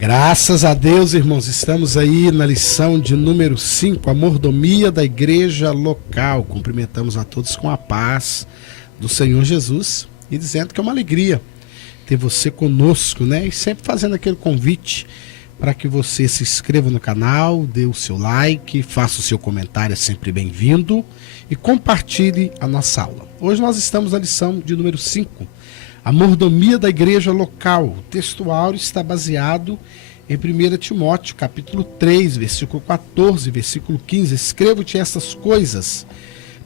Graças a Deus, irmãos, estamos aí na lição de número 5, a mordomia da igreja local. Cumprimentamos a todos com a paz do Senhor Jesus e dizendo que é uma alegria ter você conosco, né? E sempre fazendo aquele convite para que você se inscreva no canal, dê o seu like, faça o seu comentário, é sempre bem-vindo, e compartilhe a nossa aula. Hoje nós estamos na lição de número 5, a mordomia da igreja local. O texto áureo está baseado em 1 Timóteo, capítulo 3, versículo 14, versículo 15. Escrevo-te estas coisas,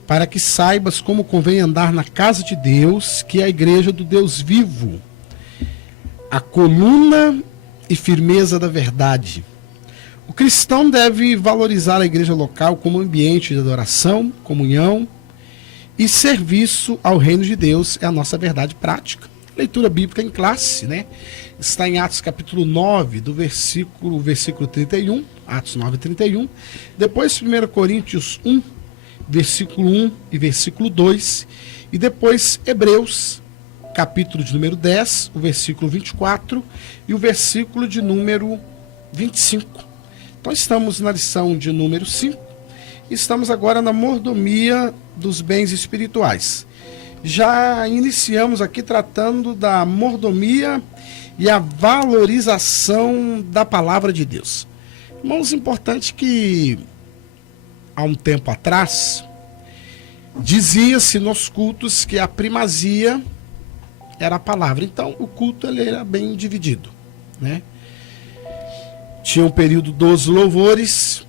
para que saibas como convém andar na casa de Deus, que é a igreja do Deus vivo, a coluna e firmeza da verdade. O cristão deve valorizar a igreja local como ambiente de adoração, comunhão e serviço ao reino de Deus. É a nossa verdade prática. Leitura bíblica em classe, né? Está em Atos capítulo 9, do versículo 31, Atos 9, 31. Depois 1 Coríntios 1, versículo 1 e versículo 2. E depois Hebreus, capítulo de número 10, o versículo 24 e o versículo de número 25. Então estamos na lição de número 5. Estamos agora na mordomia dos bens espirituais. Já iniciamos aqui tratando da mordomia e a valorização da palavra de Deus. Irmãos, importante que há um tempo atrás dizia-se nos cultos que a primazia era a palavra. Então o culto ele era bem dividido, né? Tinha um período dos louvores.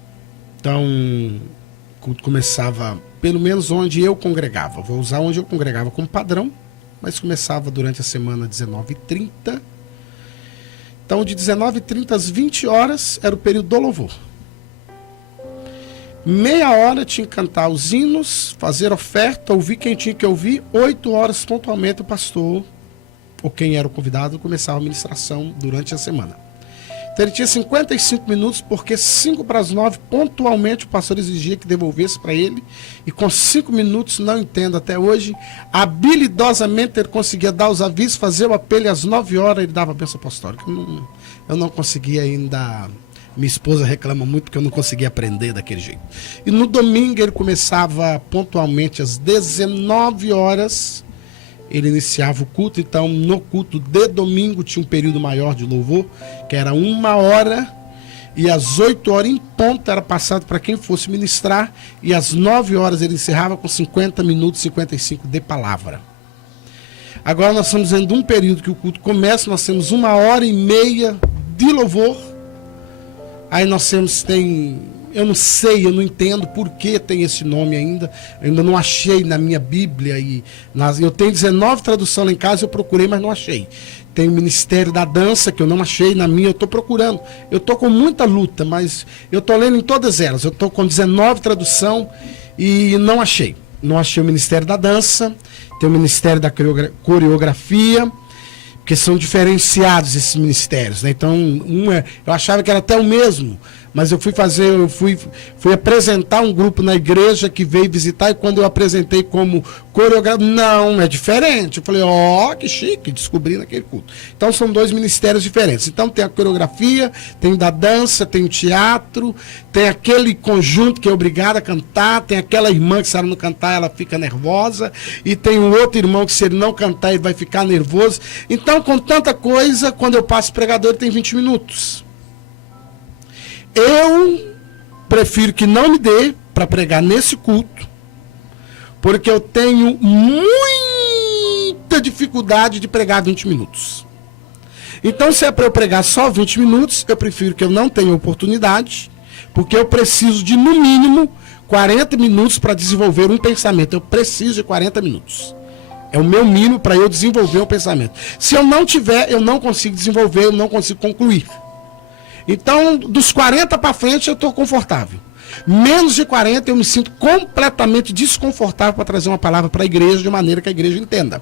Então o culto começava, pelo menos onde eu congregava, vou usar onde eu congregava como padrão, mas começava durante a semana 19h30. Então de 19h30 às 20 horas era o período do louvor. Meia hora tinha que cantar os hinos, fazer oferta, ouvir quem tinha que ouvir. 8 horas pontualmente o pastor, ou quem era o convidado, começava a ministração durante a semana. Então ele tinha 55 minutos, porque 8:55 pontualmente o pastor exigia que devolvesse para ele, e com 5 minutos, não entendo até hoje, habilidosamente ele conseguia dar os avisos, fazer o apelo, e às 9 horas ele dava a bênção apostólica. Eu não conseguia ainda. Minha esposa reclama muito porque eu não conseguia aprender daquele jeito. E no domingo ele começava pontualmente às 19 horas, ele iniciava o culto. Então no culto de domingo tinha um período maior de louvor, que era 1 hora, e às 8 horas em ponto era passado para quem fosse ministrar, e às 9 horas ele encerrava com 50 minutos, 55 de palavra. Agora nós estamos vendo um período que o culto começa, nós temos 1h30 de louvor. Aí nós temos, eu não sei, eu não entendo por que tem esse nome ainda. Eu ainda não achei na minha Bíblia. Eu tenho 19 traduções lá em casa, eu procurei, mas não achei. Tem o Ministério da Dança, que eu não achei na minha, eu estou procurando. Eu estou com muita luta, mas eu estou lendo em todas elas. Eu estou com 19 traduções e não achei. Não achei o Ministério da Dança, tem o Ministério da Coreografia, porque são diferenciados esses ministérios, né? Então, eu achava que era até o mesmo, mas eu fui apresentar um grupo na igreja que veio visitar, e quando eu apresentei como coreógrafo, não, é diferente. Eu falei, que chique, descobri naquele culto. Então são 2 ministérios diferentes. Então tem a coreografia, tem o da dança, tem o teatro, tem aquele conjunto que é obrigado a cantar, tem aquela irmã que se ela não cantar, ela fica nervosa, e tem um outro irmão que se ele não cantar, ele vai ficar nervoso. Então, com tanta coisa, quando eu passo pregador, ele tem 20 minutos. Eu prefiro que não me dê para pregar nesse culto, porque eu tenho muita dificuldade de pregar 20 minutos. Então, se é para eu pregar só 20 minutos, eu prefiro que eu não tenha oportunidade, porque eu preciso de, no mínimo, 40 minutos para desenvolver um pensamento. Eu preciso de 40 minutos. É o meu mínimo para eu desenvolver um pensamento. Se eu não tiver, eu não consigo desenvolver, eu não consigo concluir. Então, dos 40 para frente, eu estou confortável. Menos de 40, eu me sinto completamente desconfortável para trazer uma palavra para a igreja de maneira que a igreja entenda.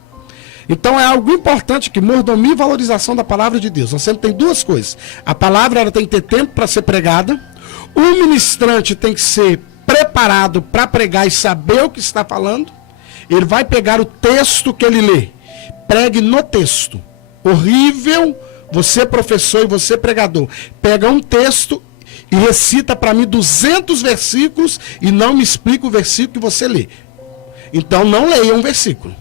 Então, é algo importante que mordomia e valorização da palavra de Deus. Nós sempre tem 2 coisas. A palavra ela tem que ter tempo para ser pregada. O ministrante tem que ser preparado para pregar e saber o que está falando. Ele vai pegar o texto que ele lê. Pregue no texto. Horrível você professor e você pregador, pega um texto e recita para mim 200 versículos e não me explica o versículo que você lê. Então não leia um versículo.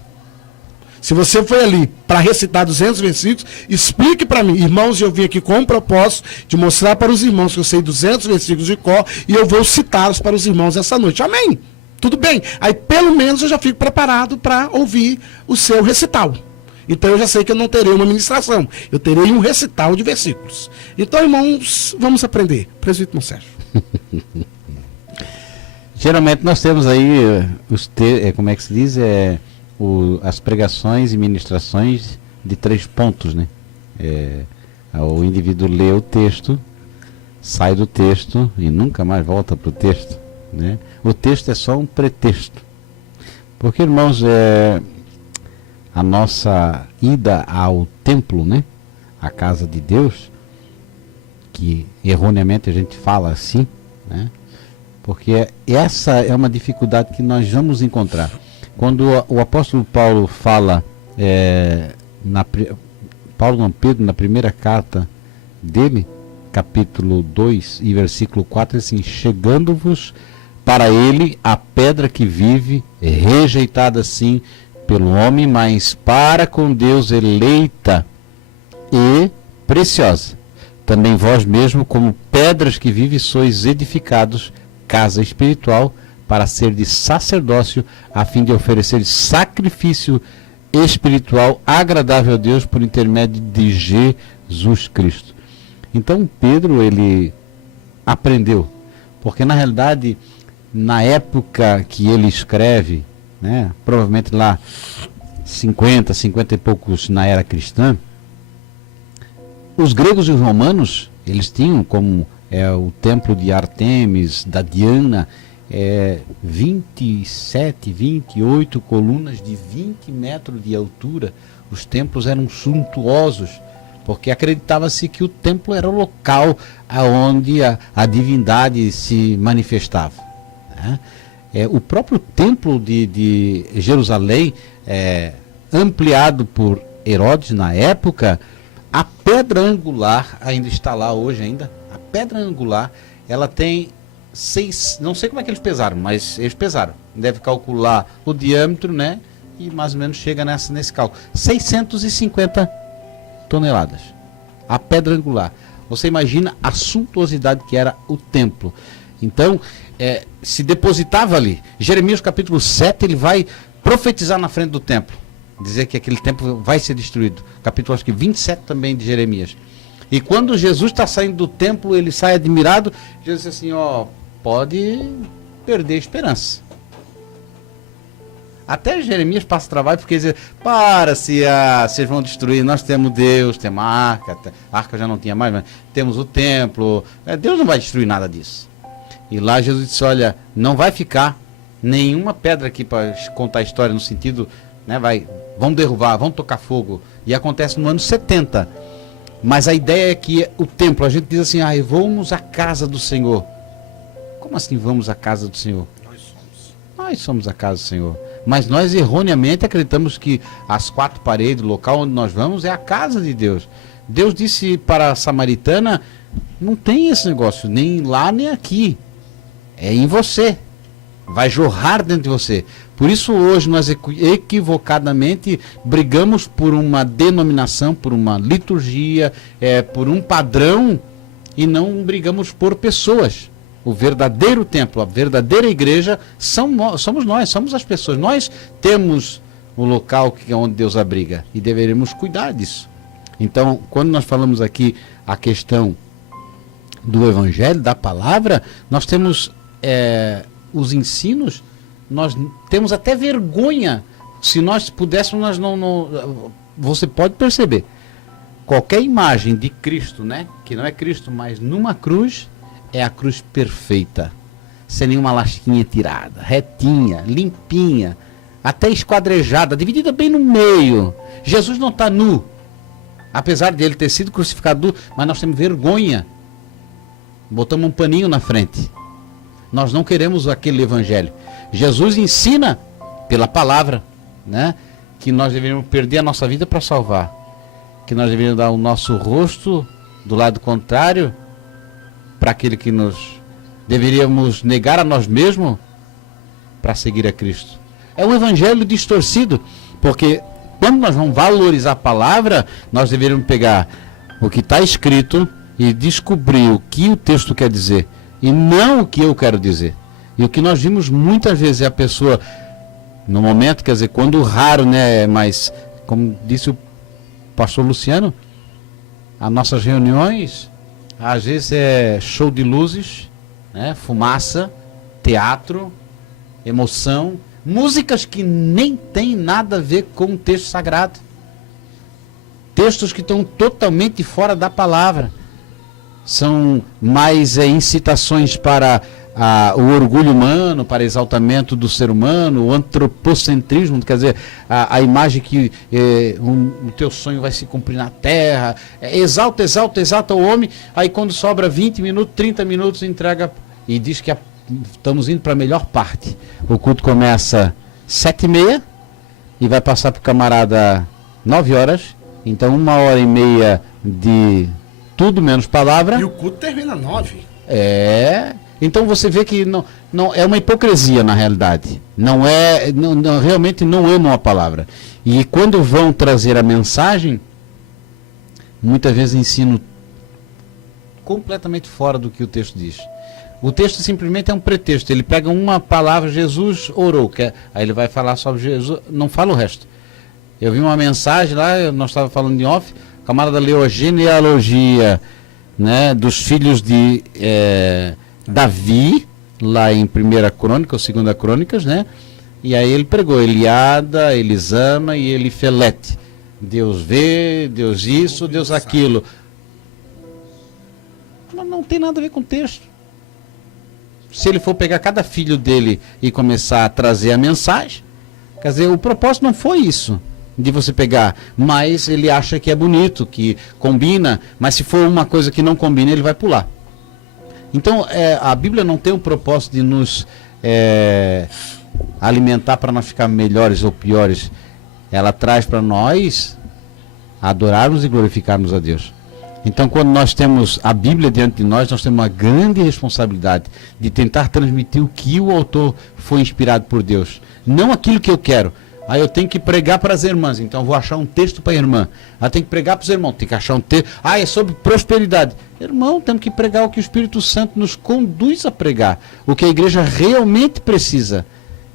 Se você foi ali para recitar 200 versículos, explique para mim. Irmãos, eu vim aqui com o propósito de mostrar para os irmãos que eu sei 200 versículos de cor e eu vou citá-los para os irmãos essa noite. Amém? Tudo bem. Aí pelo menos eu já fico preparado para ouvir o seu recital. Então eu já sei que eu não terei uma ministração. Eu terei um recital de versículos. Então, irmãos, vamos aprender. Presbítero Sérgio. Geralmente nós temos aí, como é que se diz? As pregações e ministrações de 3 pontos, né? O indivíduo lê o texto, sai do texto e nunca mais volta para o texto, né? O texto é só um pretexto. Porque, irmãos, a nossa ida ao templo, né? A casa de Deus, que erroneamente a gente fala assim, né? Porque essa é uma dificuldade que nós vamos encontrar. Quando o apóstolo Paulo fala, Pedro, na primeira carta dele, capítulo 2 e versículo 4, assim: chegando-vos para ele a pedra que vive, rejeitada sim pelo homem, mas para com Deus eleita e preciosa. Também vós mesmo, como pedras que vive, sois edificados, casa espiritual, para ser de sacerdócio, a fim de oferecer sacrifício espiritual agradável a Deus por intermédio de Jesus Cristo. Então Pedro, ele aprendeu, porque na realidade, na época que ele escreve, né, provavelmente lá 50 e poucos na era cristã, os gregos e os romanos, eles tinham como o templo de Artemis, da Diana, 27, 28 colunas de 20 metros de altura. Os templos eram suntuosos, porque acreditava-se que o templo era o local onde a divindade se manifestava, né? O próprio templo de Jerusalém, ampliado por Herodes na época, a pedra angular, ainda está lá hoje ainda, a pedra angular, ela tem 6, não sei como é que eles pesaram, mas eles pesaram. Deve calcular o diâmetro, né? E mais ou menos chega nesse cálculo. 650 toneladas. A pedra angular. Você imagina a suntuosidade que era o templo. Então, se depositava ali. Jeremias capítulo 7, ele vai profetizar na frente do templo. Dizer que aquele templo vai ser destruído. Capítulo acho que 27 também de Jeremias. E quando Jesus está saindo do templo, ele sai admirado. Jesus diz assim, pode perder a esperança. Até Jeremias passa trabalho porque diz, vocês vão destruir, nós temos Deus, temos a arca já não tinha mais, mas temos o templo, Deus não vai destruir nada disso. E lá Jesus disse, olha, não vai ficar nenhuma pedra aqui para contar a história no sentido, né, vão derrubar, vão tocar fogo. E acontece no ano 70. Mas a ideia é que o templo, a gente diz assim, vamos à casa do Senhor. Como assim vamos à casa do Senhor? Nós somos a casa do Senhor. Mas nós erroneamente acreditamos que as 4 paredes, o local onde nós vamos, é a casa de Deus. Deus disse para a samaritana, não tem esse negócio, nem lá nem aqui. É em você. Vai jorrar dentro de você. Por isso hoje nós equivocadamente brigamos por uma denominação, por uma liturgia, por um padrão, e não brigamos por pessoas. O verdadeiro templo, a verdadeira igreja somos nós, somos as pessoas. Nós temos o local que é onde Deus abriga e deveremos cuidar disso. Então, quando nós falamos aqui a questão do evangelho, da palavra, nós temos os ensinos, nós temos até vergonha. Se nós pudéssemos, você pode perceber, qualquer imagem de Cristo, né, que não é Cristo, mas numa cruz, é a cruz perfeita, sem nenhuma lasquinha tirada, retinha, limpinha, até esquadrejada, dividida bem no meio. Jesus não está nu, apesar de ele ter sido crucificado, mas nós temos vergonha, botamos um paninho na frente. Nós não queremos aquele evangelho. Jesus ensina pela palavra, né, que nós deveríamos perder a nossa vida para salvar. que nós deveríamos dar o nosso rosto do lado contrário para aquele que nos deveríamos negar a nós mesmos para seguir a Cristo. É um evangelho distorcido, porque quando nós vamos valorizar a palavra, nós deveríamos pegar o que está escrito e descobrir o que o texto quer dizer e não o que eu quero dizer. E o que nós vimos muitas vezes é a pessoa, no momento, quer dizer, quando raro, né, mas como disse o pastor Luciano, as nossas reuniões às vezes é show de luzes, né, fumaça, teatro, emoção, músicas que nem tem nada a ver com o texto sagrado, textos que estão totalmente fora da palavra, são mais incitações para o orgulho humano, para exaltamento do ser humano, o antropocentrismo, quer dizer, a imagem que o teu sonho vai se cumprir na terra, exalta o homem, aí quando sobra 20 minutos, 30 minutos, entrega e diz que estamos indo para a melhor parte. O culto começa 7h30 e vai passar para o camarada 9 horas, então 1h30 de tudo menos palavra. E o culto termina 9. Então você vê que não é uma hipocrisia na realidade. Realmente não amam a palavra. E quando vão trazer a mensagem, muitas vezes ensino completamente fora do que o texto diz. O texto simplesmente é um pretexto. Ele pega uma palavra, Jesus orou, aí ele vai falar sobre Jesus, não fala o resto. Eu vi uma mensagem lá, nós estávamos falando em off, o camarada leu a genealogia, né, dos filhos de Davi, lá em 1ª Crônica ou 2ª Crônicas, né? E aí ele pregou Eliada, Elisama e Elifelete. Deus vê, Deus isso, Deus aquilo. Mas não tem nada a ver com o texto. Se ele for pegar cada filho dele e começar a trazer a mensagem, quer dizer, o propósito não foi isso, de você pegar, mas ele acha que é bonito, que combina, mas se for uma coisa que não combina, ele vai pular. Então, a Bíblia não tem o propósito de nos alimentar para nós ficar melhores ou piores. Ela traz para nós adorarmos e glorificarmos a Deus. Então, quando nós temos a Bíblia diante de nós, nós temos uma grande responsabilidade de tentar transmitir o que o autor foi inspirado por Deus. Não aquilo que eu quero. Aí eu tenho que pregar para as irmãs, então eu vou achar um texto para a irmã. Aí eu tenho que pregar para os irmãos, tem que achar um texto. É sobre prosperidade. Irmão, temos que pregar o que o Espírito Santo nos conduz a pregar. O que a igreja realmente precisa.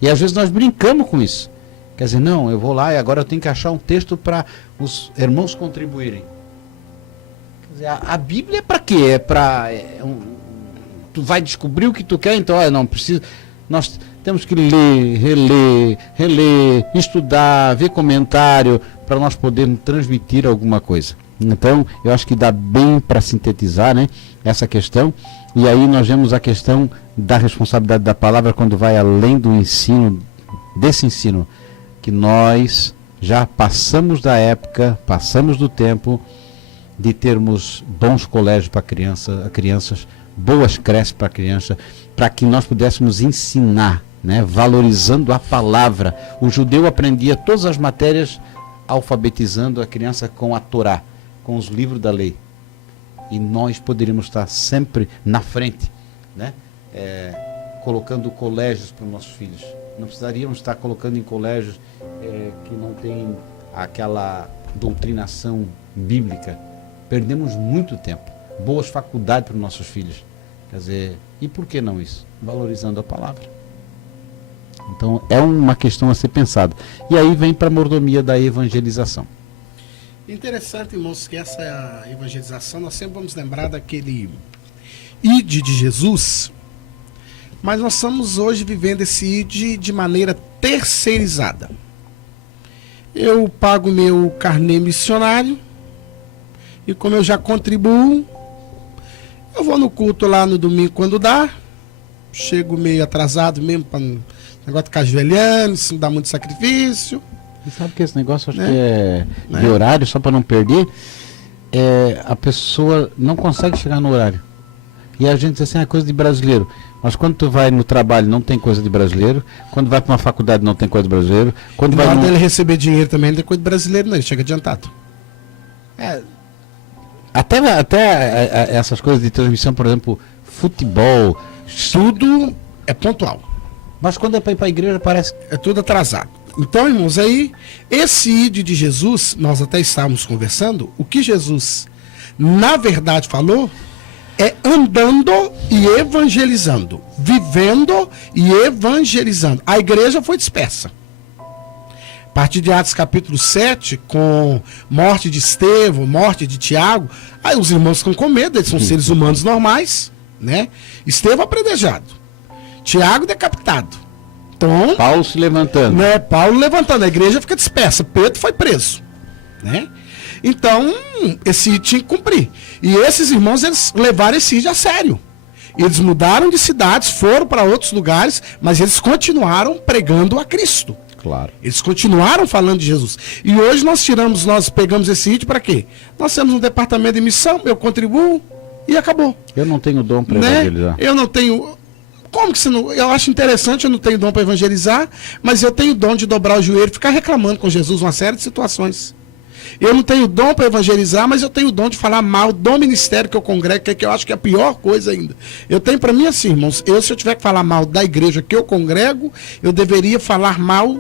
E às vezes nós brincamos com isso. Quer dizer, não, eu vou lá e agora eu tenho que achar um texto para os irmãos contribuírem. Quer dizer, a Bíblia é para quê? Tu vai descobrir o que tu quer, então não precisa. Nós temos que ler, reler, estudar, ver comentário, para nós podermos transmitir alguma coisa. Então, eu acho que dá bem para sintetizar, né, essa questão. E aí nós vemos a questão da responsabilidade da palavra quando vai além do ensino, desse ensino, que nós já passamos da época, passamos do tempo de termos bons colégios para crianças, boas creches para criança, para que nós pudéssemos ensinar, né, valorizando a palavra. O judeu aprendia todas as matérias alfabetizando a criança com a Torá, com os livros da lei. E nós poderíamos estar sempre na frente, né, colocando colégios para os nossos filhos. Não precisaríamos estar colocando em colégios que não tem aquela doutrinação bíblica. Perdemos muito tempo. Boas faculdades para os nossos filhos. Quer dizer, e por que não isso? Valorizando a palavra. Então, é uma questão a ser pensada. E aí vem para a mordomia da evangelização. Interessante, irmãos, que essa evangelização, nós sempre vamos lembrar daquele ide de Jesus, mas nós estamos hoje vivendo esse ide de maneira terceirizada. Eu pago meu carnê missionário, e como eu já contribuo, eu vou no culto lá no domingo quando dá, chego meio atrasado mesmo, para negócio de ficar ajoelhando, isso não dá muito sacrifício. E sabe que esse negócio, acho que de horário, só para não perder, a pessoa não consegue chegar no horário. E a gente diz assim, é coisa de brasileiro. Mas quando tu vai no trabalho, não tem coisa de brasileiro. Quando vai para uma faculdade, não tem coisa de brasileiro. Quando na hora dele receber dinheiro também, não tem coisa de brasileiro, não. Ele chega adiantado. Até essas coisas de transmissão, por exemplo, futebol, Tudo é pontual. mas quando é para ir para a igreja parece É tudo atrasado. Então, irmãos, aí, esse ide de Jesus, nós até estávamos conversando, o que Jesus, na verdade, falou é andando e evangelizando, vivendo e evangelizando. A igreja foi dispersa. A partir de Atos capítulo 7, com morte de Estevão, morte de Tiago, aí os irmãos ficam com medo, eles são seres humanos normais, né? Estevão apredejado, Tiago decapitado. Então, Paulo se levantando. né, Paulo levantando, a igreja fica dispersa, Pedro foi preso, né? Então, esse ide tinha que cumprir. E esses irmãos, eles levaram esse ide a sério. Eles mudaram de cidades, foram para outros lugares, mas eles continuaram pregando a Cristo. Claro. Eles continuaram falando de Jesus. E hoje nós pegamos esse ide para quê? Nós temos um departamento de missão, eu contribuo e acabou. Eu não tenho dom para Né? evangelizar. Eu não tenho. Como que você não. Eu acho interessante, eu não tenho dom para evangelizar, mas eu tenho dom de dobrar o joelho e ficar reclamando com Jesus uma série de situações. Eu não tenho dom para evangelizar, mas eu tenho dom de falar mal do ministério que eu congrego, que eu acho que é a pior coisa ainda. Eu tenho para mim assim, irmãos, se eu tiver que falar mal da igreja que eu congrego, eu deveria falar mal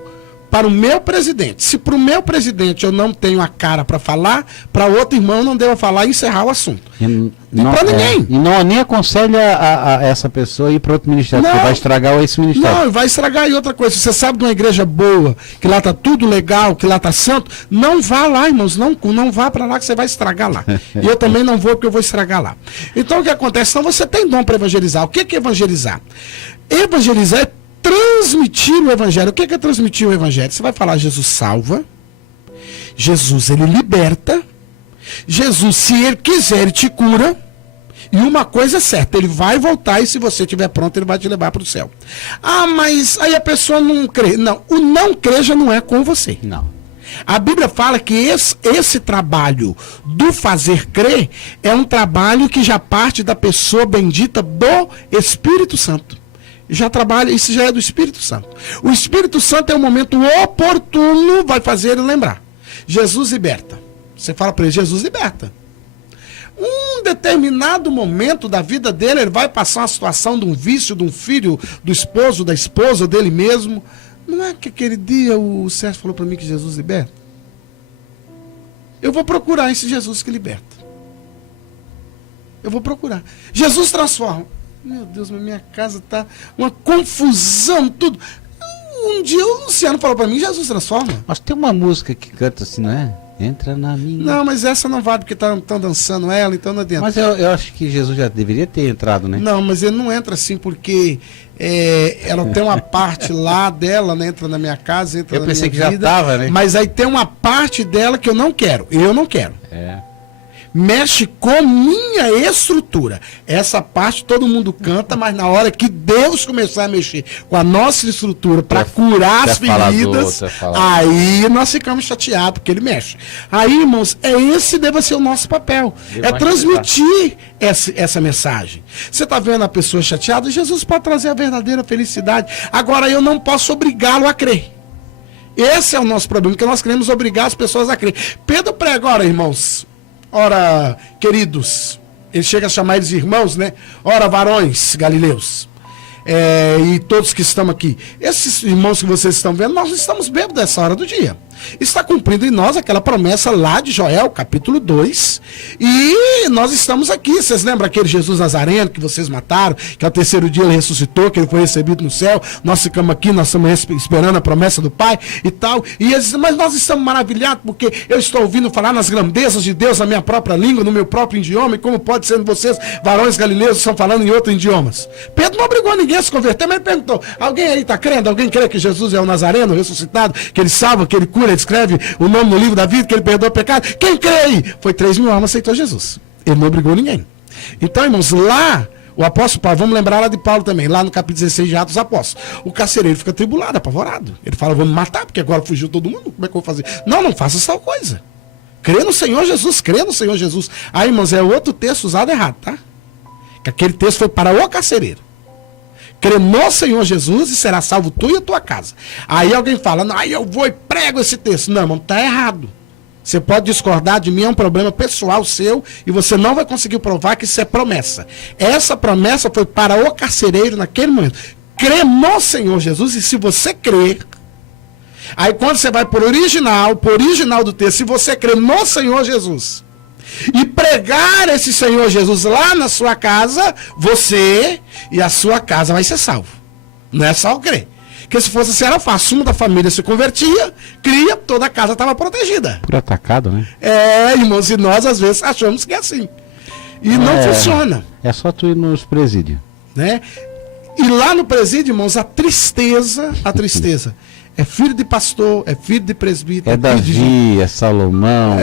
para o meu presidente. Se para o meu presidente eu não tenho a cara para falar, para outro irmão eu não devo falar e encerrar o assunto. E pra ninguém. E não nem aconselha a essa pessoa ir para outro ministério, Não. porque vai estragar esse ministério. Não, vai estragar. E outra coisa, você sabe de uma igreja boa, que lá tá tudo legal, que lá tá santo, não vá lá, irmãos, não vá para lá que você vai estragar lá. E eu também não vou porque eu vou estragar lá. Então o que acontece? Então você tem dom para evangelizar. O que é evangelizar? Evangelizar é transmitir o evangelho. O que é transmitir o evangelho? Você vai falar Jesus salva, Jesus ele liberta, Jesus se ele quiser ele te cura. E uma coisa é certa, ele vai voltar e se você estiver pronto, ele vai te levar para o céu. Ah, mas aí a pessoa não crê. Não, o não crer já não é com você. Não. A Bíblia fala que esse trabalho do fazer crer é um trabalho que já parte da pessoa bendita do Espírito Santo. Já trabalha, isso já é do Espírito Santo. O Espírito Santo é o momento oportuno, vai fazer ele lembrar. Jesus liberta. Você fala para ele, Jesus liberta. Um determinado momento da vida dele, ele vai passar uma situação de um vício, de um filho, do esposo, da esposa, dele mesmo. Não é que aquele dia o Sérgio falou para mim que Jesus liberta? Eu vou procurar esse Jesus que liberta. Eu vou procurar. Jesus transforma. Meu Deus, mas minha casa tá uma confusão, tudo. Um dia o Luciano falou para mim, Jesus transforma. Mas tem uma música que canta assim, não é? Entra na minha... Não, mas essa não vale porque estão dançando ela, então não adianta. Mas eu acho que Jesus já deveria ter entrado, né? Não, mas ele não entra assim porque ela tem uma parte lá dela, né? Entra na minha casa, entra Eu na pensei minha que vida. já tava, né? Mas aí tem uma parte dela que eu não quero. Eu não quero. É. Mexe com minha estrutura. Essa parte todo mundo canta, mas na hora que Deus começar a mexer com a nossa estrutura para curar as feridas, aí nós ficamos chateados, porque ele mexe. Aí, irmãos, esse deve ser o nosso papel. É transmitir essa mensagem. Você está vendo a pessoa chateada? Jesus pode trazer a verdadeira felicidade. Agora, eu não posso obrigá-lo a crer. Esse é o nosso problema, que nós queremos obrigar as pessoas a crer. Pedro prega agora, irmãos. Ora, queridos, ele chega a chamar eles de irmãos, né? Ora, varões galileus, e todos que estão aqui, esses irmãos que vocês estão vendo, nós estamos bêbados dessa hora do dia. Está cumprindo em nós aquela promessa lá de Joel, capítulo 2, e nós estamos aqui. Vocês lembram aquele Jesus Nazareno que vocês mataram, que ao terceiro dia ele ressuscitou, que ele foi recebido no céu? Nós ficamos aqui, nós estamos esperando a promessa do Pai e tal, e eles dizem, mas nós estamos maravilhados porque eu estou ouvindo falar nas grandezas de Deus na minha própria língua, no meu próprio idioma, e como pode ser vocês, varões galileus, estão falando em outros idiomas? Pedro não obrigou ninguém a se converter, mas ele perguntou, alguém aí está crendo? Alguém crê que Jesus é o Nazareno ressuscitado, que ele salva, que ele cura, ele escreve o nome no livro da vida, que ele perdoa o pecado? Quem crê aí? Foi 3.000 almas, aceitou Jesus. Ele não obrigou ninguém. Então, irmãos, lá, o apóstolo Paulo, vamos lembrar lá de Paulo também, lá no capítulo 16 de Atos dos Apóstolos. O carcereiro fica tribulado, apavorado. Ele fala, vou me matar, porque agora fugiu todo mundo, como é que eu vou fazer? Não faça tal coisa. Crê no Senhor Jesus, crê no Senhor Jesus. Aí, irmãos, é outro texto usado errado, tá? Que aquele texto foi para o carcereiro. Crê no Senhor Jesus e será salvo tu e a tua casa. Aí alguém fala, não, aí eu vou e prego esse texto. Não, irmão, tá errado. Você pode discordar de mim, é um problema pessoal seu, e você não vai conseguir provar que isso é promessa. Essa promessa foi para o carcereiro naquele momento. Crê no Senhor Jesus, e se você crer, aí quando você vai por original do texto, se você crê no Senhor Jesus, e pregar esse Senhor Jesus lá na sua casa, você e a sua casa vai ser salvo. Não é só crer. Porque se fosse assim, era fácil. Uma da família se convertia, cria, toda a casa estava protegida. Por atacado, né? Irmãos, e nós às vezes achamos que é assim. E não funciona. É só tu ir nos presídios. Né? E lá no presídio, irmãos, a tristeza é filho de pastor, é filho de presbítero. É Davi, é Salomão.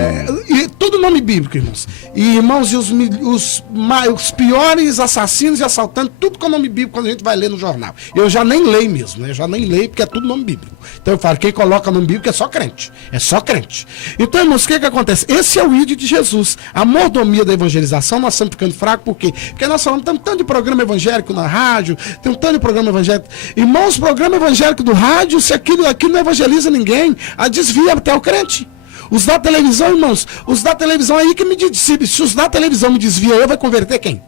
E tudo nome bíblico, irmãos. E, irmãos, e os piores assassinos e assaltantes, tudo com nome bíblico quando a gente vai ler no jornal. Eu já nem leio mesmo, né? Eu já nem leio porque é tudo nome bíblico. Então eu falo, quem coloca nome bíblico é só crente. É só crente. Então, irmãos, o que acontece? Esse é o ídolo de Jesus. A mordomia da evangelização, nós estamos ficando fracos, por quê? Porque nós falamos, tem um tanto de programa evangélico na rádio, tem um tanto de programa evangélico. Irmãos, programa evangélico do rádio, se aquilo não evangeliza ninguém, a desvia até o crente. Os da televisão, irmãos, os da televisão aí que me dizem, se os da televisão me desviam, eu vou converter quem?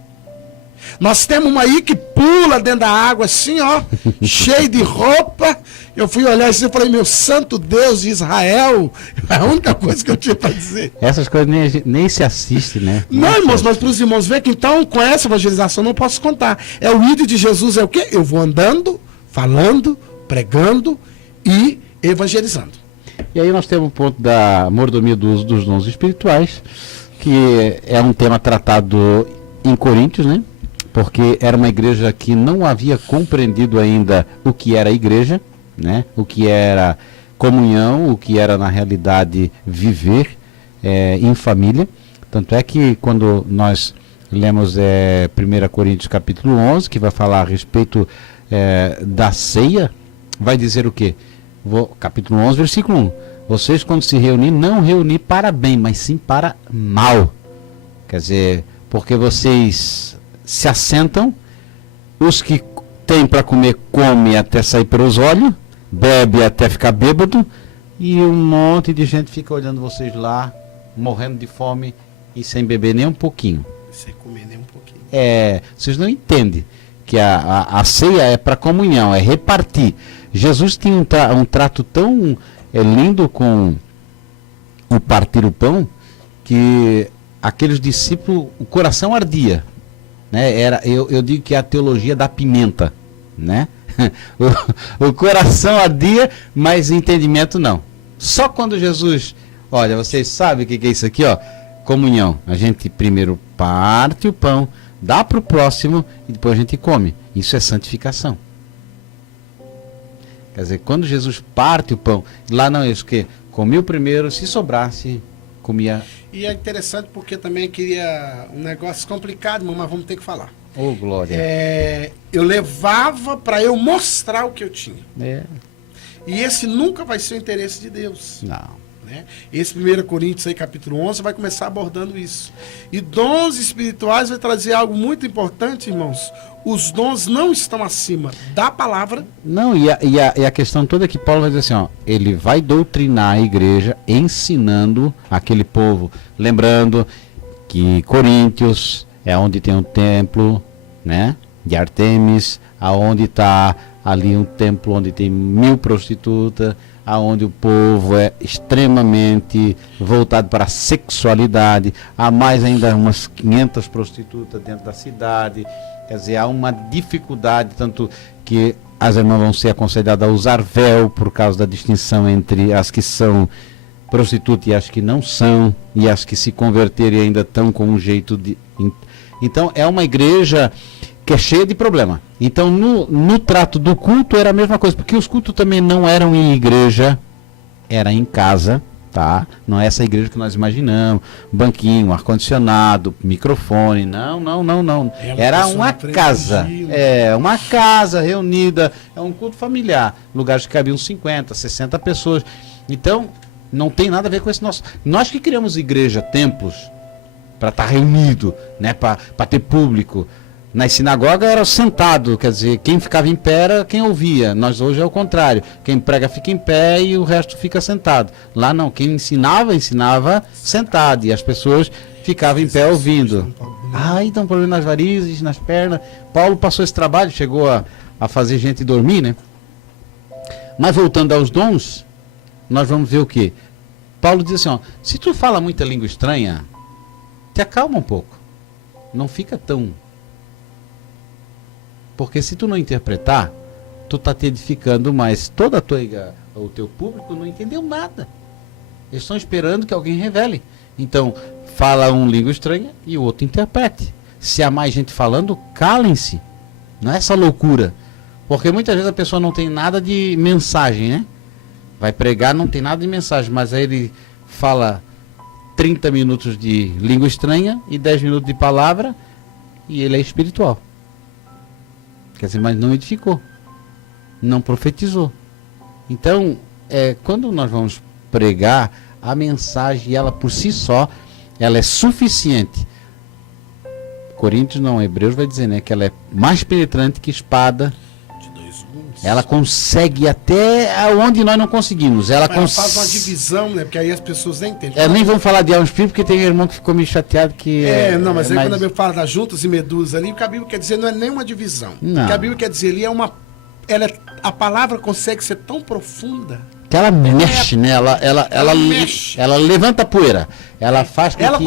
Nós temos uma aí que pula dentro da água assim, ó, cheio de roupa. Eu fui olhar assim e falei, meu santo Deus de Israel, a única coisa que eu tinha para dizer. Essas coisas nem se assiste, né? Não, irmãos, mas para os irmãos verem que então com essa evangelização não posso contar. É o ídolo de Jesus, é o quê? Eu vou andando, falando, pregando e evangelizando. E aí nós temos o ponto da mordomia do uso dos dons espirituais, que é um tema tratado em Coríntios, né? Porque era uma igreja que não havia compreendido ainda o que era a igreja, né? O que era comunhão, o que era na realidade viver em família. Tanto é que quando nós lemos 1 Coríntios capítulo 11, que vai falar a respeito da ceia, vai dizer o quê? Capítulo 11, versículo 1. Vocês, quando se reunir, não reunir para bem, mas sim para mal. Quer dizer, porque vocês se assentam, os que têm para comer, come até sair pelos olhos, bebe até ficar bêbado, e um monte de gente fica olhando vocês lá, morrendo de fome e sem beber nem um pouquinho. Sem comer nem um pouquinho. Vocês não entendem que a ceia é para comunhão, é repartir. Jesus tinha um trato tão lindo com o partir o pão, que aqueles discípulos, o coração ardia. Né? Eu digo que é a teologia da pimenta. Né? o coração ardia, mas entendimento não. Só quando Jesus, olha, vocês sabem o que é isso aqui? Ó? Comunhão. A gente primeiro parte o pão, dá para o próximo e depois a gente come. Isso é santificação. Quer dizer, quando Jesus parte o pão, lá não é isso que comia o primeiro, se sobrasse, comia. E é interessante porque também queria um negócio complicado, mas vamos ter que falar. Ô, glória. Eu levava para eu mostrar o que eu tinha. E esse nunca vai ser o interesse de Deus. Não. Né? Esse 1 Coríntios aí, capítulo 11 vai começar abordando isso. E dons espirituais vai trazer algo muito importante, irmãos. Os dons não estão acima da palavra. Não, e a questão toda é que Paulo vai dizer assim, ó, ele vai doutrinar a igreja ensinando aquele povo, lembrando que Coríntios é onde tem um templo, né, de Artemis, aonde está ali um templo onde tem 1000 prostitutas, aonde o povo é extremamente voltado para a sexualidade, há mais ainda umas 500 prostitutas dentro da cidade. Quer dizer, há uma dificuldade, tanto que as irmãs vão ser aconselhadas a usar véu por causa da distinção entre as que são prostitutas e as que não são, e as que se converterem ainda estão com um jeito de... Então é uma igreja que é cheia de problema. Então no trato do culto era a mesma coisa, porque os cultos também não eram em igreja, era em casa, tá? Não é essa igreja que nós imaginamos, banquinho, ar-condicionado, microfone, não. Era uma casa, uma casa reunida, é um culto familiar, lugares que cabiam 50, 60 pessoas. Então não tem nada a ver com esse nosso... Nós que criamos igreja, templos, para estar reunido, né, para ter público. Nas sinagogas era sentado, quer dizer, quem ficava em pé era quem ouvia. Nós hoje é o contrário. Quem prega fica em pé e o resto fica sentado. Lá não, quem ensinava sentado e as pessoas ficavam em pé ouvindo. Então problema nas varizes, nas pernas. Paulo passou esse trabalho, chegou a fazer gente dormir, né? Mas voltando aos dons, nós vamos ver o quê? Paulo diz assim, ó, se tu fala muita língua estranha, te acalma um pouco. Não fica tão... Porque se tu não interpretar, tu tá te edificando, mas o teu público não entendeu nada. Eles estão esperando que alguém revele. Então, fala um língua estranha e o outro interprete. Se há mais gente falando, calem-se. Não é essa loucura. Porque muitas vezes a pessoa não tem nada de mensagem, né? Vai pregar, não tem nada de mensagem, mas aí ele fala 30 minutos de língua estranha e 10 minutos de palavra e ele é espiritual. Quer dizer, mas não edificou, não profetizou. Então, quando nós vamos pregar, a mensagem, ela por si só, ela é suficiente. Coríntios não, Hebreus vai dizer, né, que ela é mais penetrante que espada. De dois gumes. Ela consegue até onde nós não conseguimos. Ela faz uma divisão, né, porque aí as pessoas nem entendem. Nem vamos falar de alma espírito, porque tem irmão que ficou meio chateado que... Mas aí quando a Bíblia fala das juntas e medusas ali, o que a Bíblia quer dizer não é nenhuma divisão. Não. O que a Bíblia quer dizer ali a palavra consegue ser tão profunda que ela mexe, né? Ela levanta a poeira. Ela faz com ela que...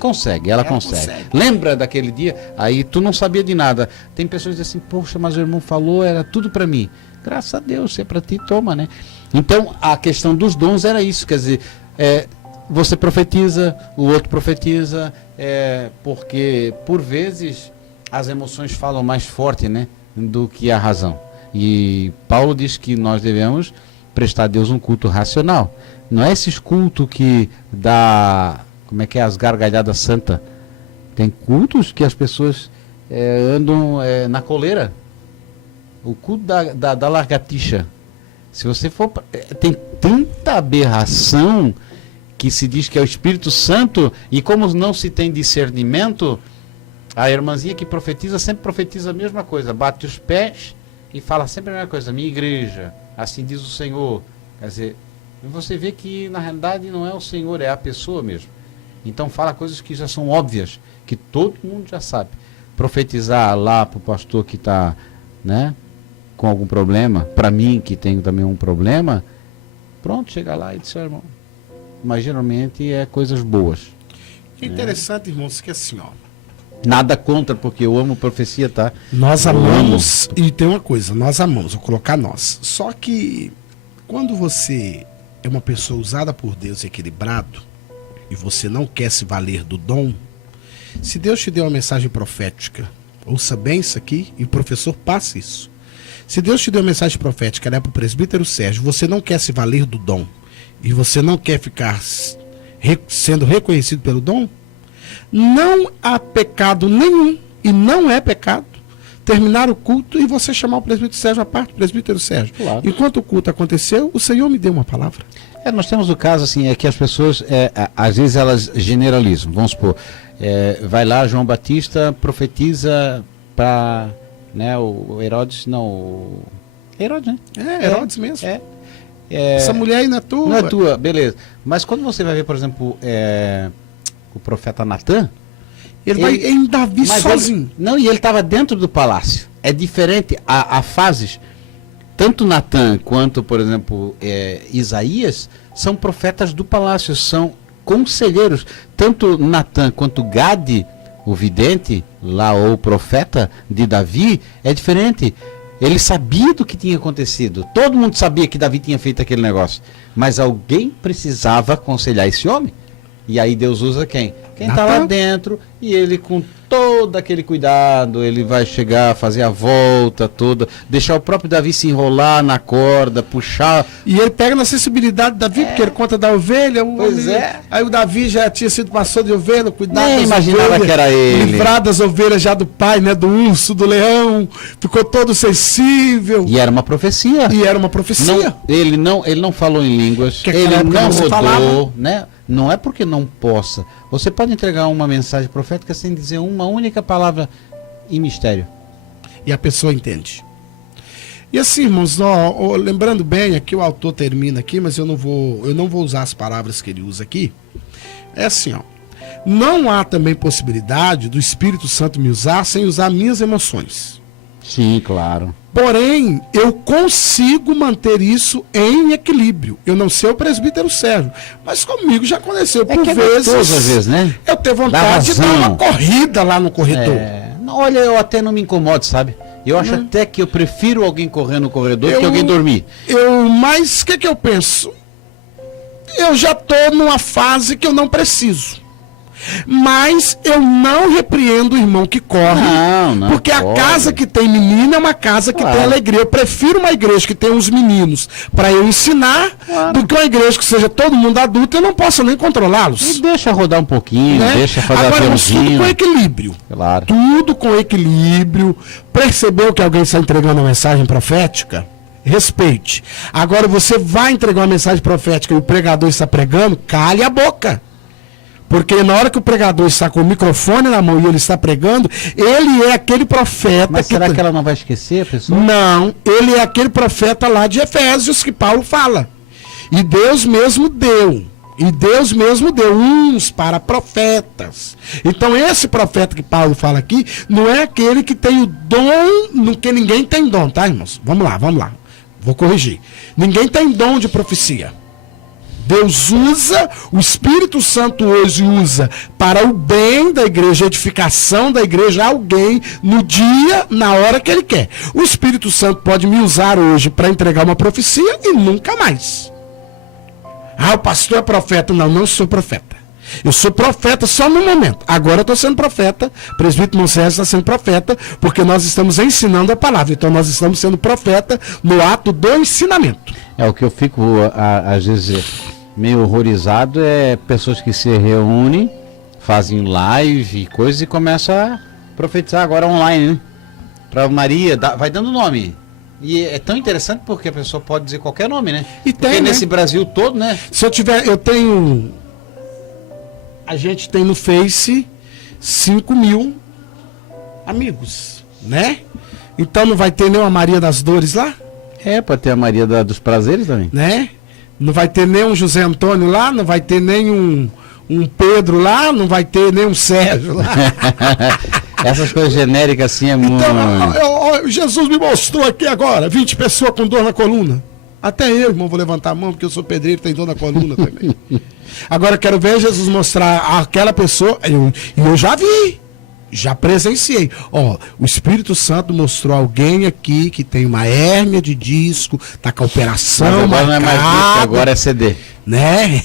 consegue. Ela consegue. Lembra daquele dia? Aí tu não sabia de nada. Tem pessoas que dizem assim, poxa, mas o irmão falou, era tudo para mim. Graças a Deus, se é para ti, toma, né? Então, a questão dos dons era isso, quer dizer, você profetiza, o outro profetiza, porque, por vezes, as emoções falam mais forte, né, do que a razão. E Paulo diz que nós devemos prestar a Deus um culto racional. Não é esses cultos que dá, as gargalhadas santas. Tem cultos que as pessoas andam na coleira. O culto da largatixa. Se você for... tem tanta aberração que se diz que é o Espírito Santo, e como não se tem discernimento, a irmãzinha que profetiza sempre profetiza a mesma coisa. Bate os pés e fala sempre a mesma coisa. Minha igreja, assim diz o Senhor. Quer dizer, você vê que na realidade não é o Senhor, é a pessoa mesmo. Então fala coisas que já são óbvias, que todo mundo já sabe. Profetizar lá para o pastor que está, né, com algum problema, para mim que tenho também um problema, pronto, chega lá e diz, irmão, mas geralmente é coisas boas. É interessante, irmãos, que assim, ó, nada contra, porque eu amo profecia, tá? Nós amamos, e tem uma coisa, nós amamos, vou colocar nós. Só que quando você é uma pessoa usada por Deus, equilibrado, e você não quer se valer do dom, se Deus te deu uma mensagem profética, ouça bem isso aqui, e o professor passa isso. Se Deus te deu uma mensagem profética, ela é para o presbítero Sérgio, você não quer se valer do dom, e você não quer ficar sendo reconhecido pelo dom, não há pecado nenhum, e não é pecado, terminar o culto e você chamar o presbítero Sérgio à parte, presbítero Sérgio. Claro. Enquanto o culto aconteceu, o Senhor me deu uma palavra. Nós temos o caso assim, é que as pessoas, às vezes elas generalizam. Vamos supor, vai lá João Batista, profetiza para, né, o Herodes, não, o Herodes, né? Herodes mesmo. Essa mulher aí não é tua. Não é tua, beleza. Mas quando você vai ver, por exemplo, o profeta Natan, ele vai em Davi sozinho. E ele estava dentro do palácio. É diferente a fases. Tanto Natan quanto, por exemplo, Isaías são profetas do palácio, são conselheiros. Tanto Natan quanto Gade, o vidente, lá, ou o profeta de Davi, é diferente. Ele sabia do que tinha acontecido. Todo mundo sabia que Davi tinha feito aquele negócio. Mas alguém precisava aconselhar esse homem. E aí Deus usa quem? Quem está lá dentro, e ele com todo aquele cuidado, ele vai chegar, fazer a volta toda, deixar o próprio Davi se enrolar na corda, puxar. E ele pega na sensibilidade do Davi, porque ele conta da ovelha. Aí o Davi já tinha sido pastor de ovelha, cuidado das imaginava ovelhas, que era ele. Livrar das ovelhas já do pai, né, do urso, do leão, ficou todo sensível. E era uma profecia. Ele não falou em línguas, ele não rodou, né? Não é porque não possa. Você pode entregar uma mensagem profética sem dizer uma única palavra e mistério. E a pessoa entende. E assim, irmãos, lembrando bem, aqui o autor termina aqui, mas eu não vou usar as palavras que ele usa aqui. É assim, ó. Não há também possibilidade do Espírito Santo me usar sem usar minhas emoções. Sim, claro. Porém, eu consigo manter isso em equilíbrio. Eu não sei o presbítero Sérgio, mas comigo já aconteceu por vezes. Às vezes, né? Eu ter vontade de dar uma corrida lá no corredor. Olha, eu até não me incomodo, sabe? Eu acho até que eu prefiro alguém correr no corredor que alguém dormir. Mas o que eu penso? Eu já estou numa fase que eu não preciso. Mas eu não repreendo o irmão que corre, não porque pode. A casa que tem menino é uma casa que tem alegria. Eu prefiro uma igreja que tem uns meninos para eu ensinar do que uma igreja que seja todo mundo adulto e eu não posso nem controlá-los. Deixa rodar um pouquinho, né? Deixa fazer agora, tudo com equilíbrio. Claro. Tudo com equilíbrio. Percebeu que alguém está entregando uma mensagem profética? Respeite. Agora você vai entregar uma mensagem profética e o pregador está pregando, cale a boca. Porque na hora que o pregador está com o microfone na mão e ele está pregando, ele é aquele profeta. Mas será que ela não vai esquecer a pessoa? Não, ele é aquele profeta lá de Efésios que Paulo fala. E Deus mesmo deu. Uns para profetas. Então esse profeta que Paulo fala aqui, não é aquele que tem o dom, que ninguém tem dom, tá, irmãos? Vamos lá. Vou corrigir. Ninguém tem dom de profecia. Deus usa, o Espírito Santo hoje usa para o bem da igreja, a edificação da igreja, alguém no dia, na hora que ele quer. O Espírito Santo pode me usar hoje para entregar uma profecia e nunca mais. O pastor é profeta. Não sou profeta. Eu sou profeta só no momento. Agora eu estou sendo profeta, o presbítero Monserrat está sendo profeta, porque nós estamos ensinando a palavra. Então nós estamos sendo profeta no ato do ensinamento. É o que eu fico, às vezes, meio horrorizado, é pessoas que se reúnem, fazem live e coisas e começam a profetizar agora online, né? Para Maria, vai dando nome. E é tão interessante porque a pessoa pode dizer qualquer nome, né? E porque tem, nesse Brasil todo, né? Se eu tiver, a gente tem no Face 5.000 amigos, né? Então não vai ter nem uma Maria das Dores lá? Pode ter a Maria dos Prazeres também. Né? Não vai ter nem um José Antônio lá, não vai ter nem um Pedro lá, não vai ter nem um Sérgio lá. Essas coisas genéricas assim é muito... Então, Jesus me mostrou aqui agora, 20 pessoas com dor na coluna. Até eu, irmão, vou levantar a mão, porque eu sou pedreiro e tenho dor na coluna também. Agora quero ver Jesus mostrar aquela pessoa, e eu já vi, já presenciei. O Espírito Santo mostrou alguém aqui que tem uma hérnia de disco, tá com a operação agora marcada, não é mais disco, agora é CD. Né?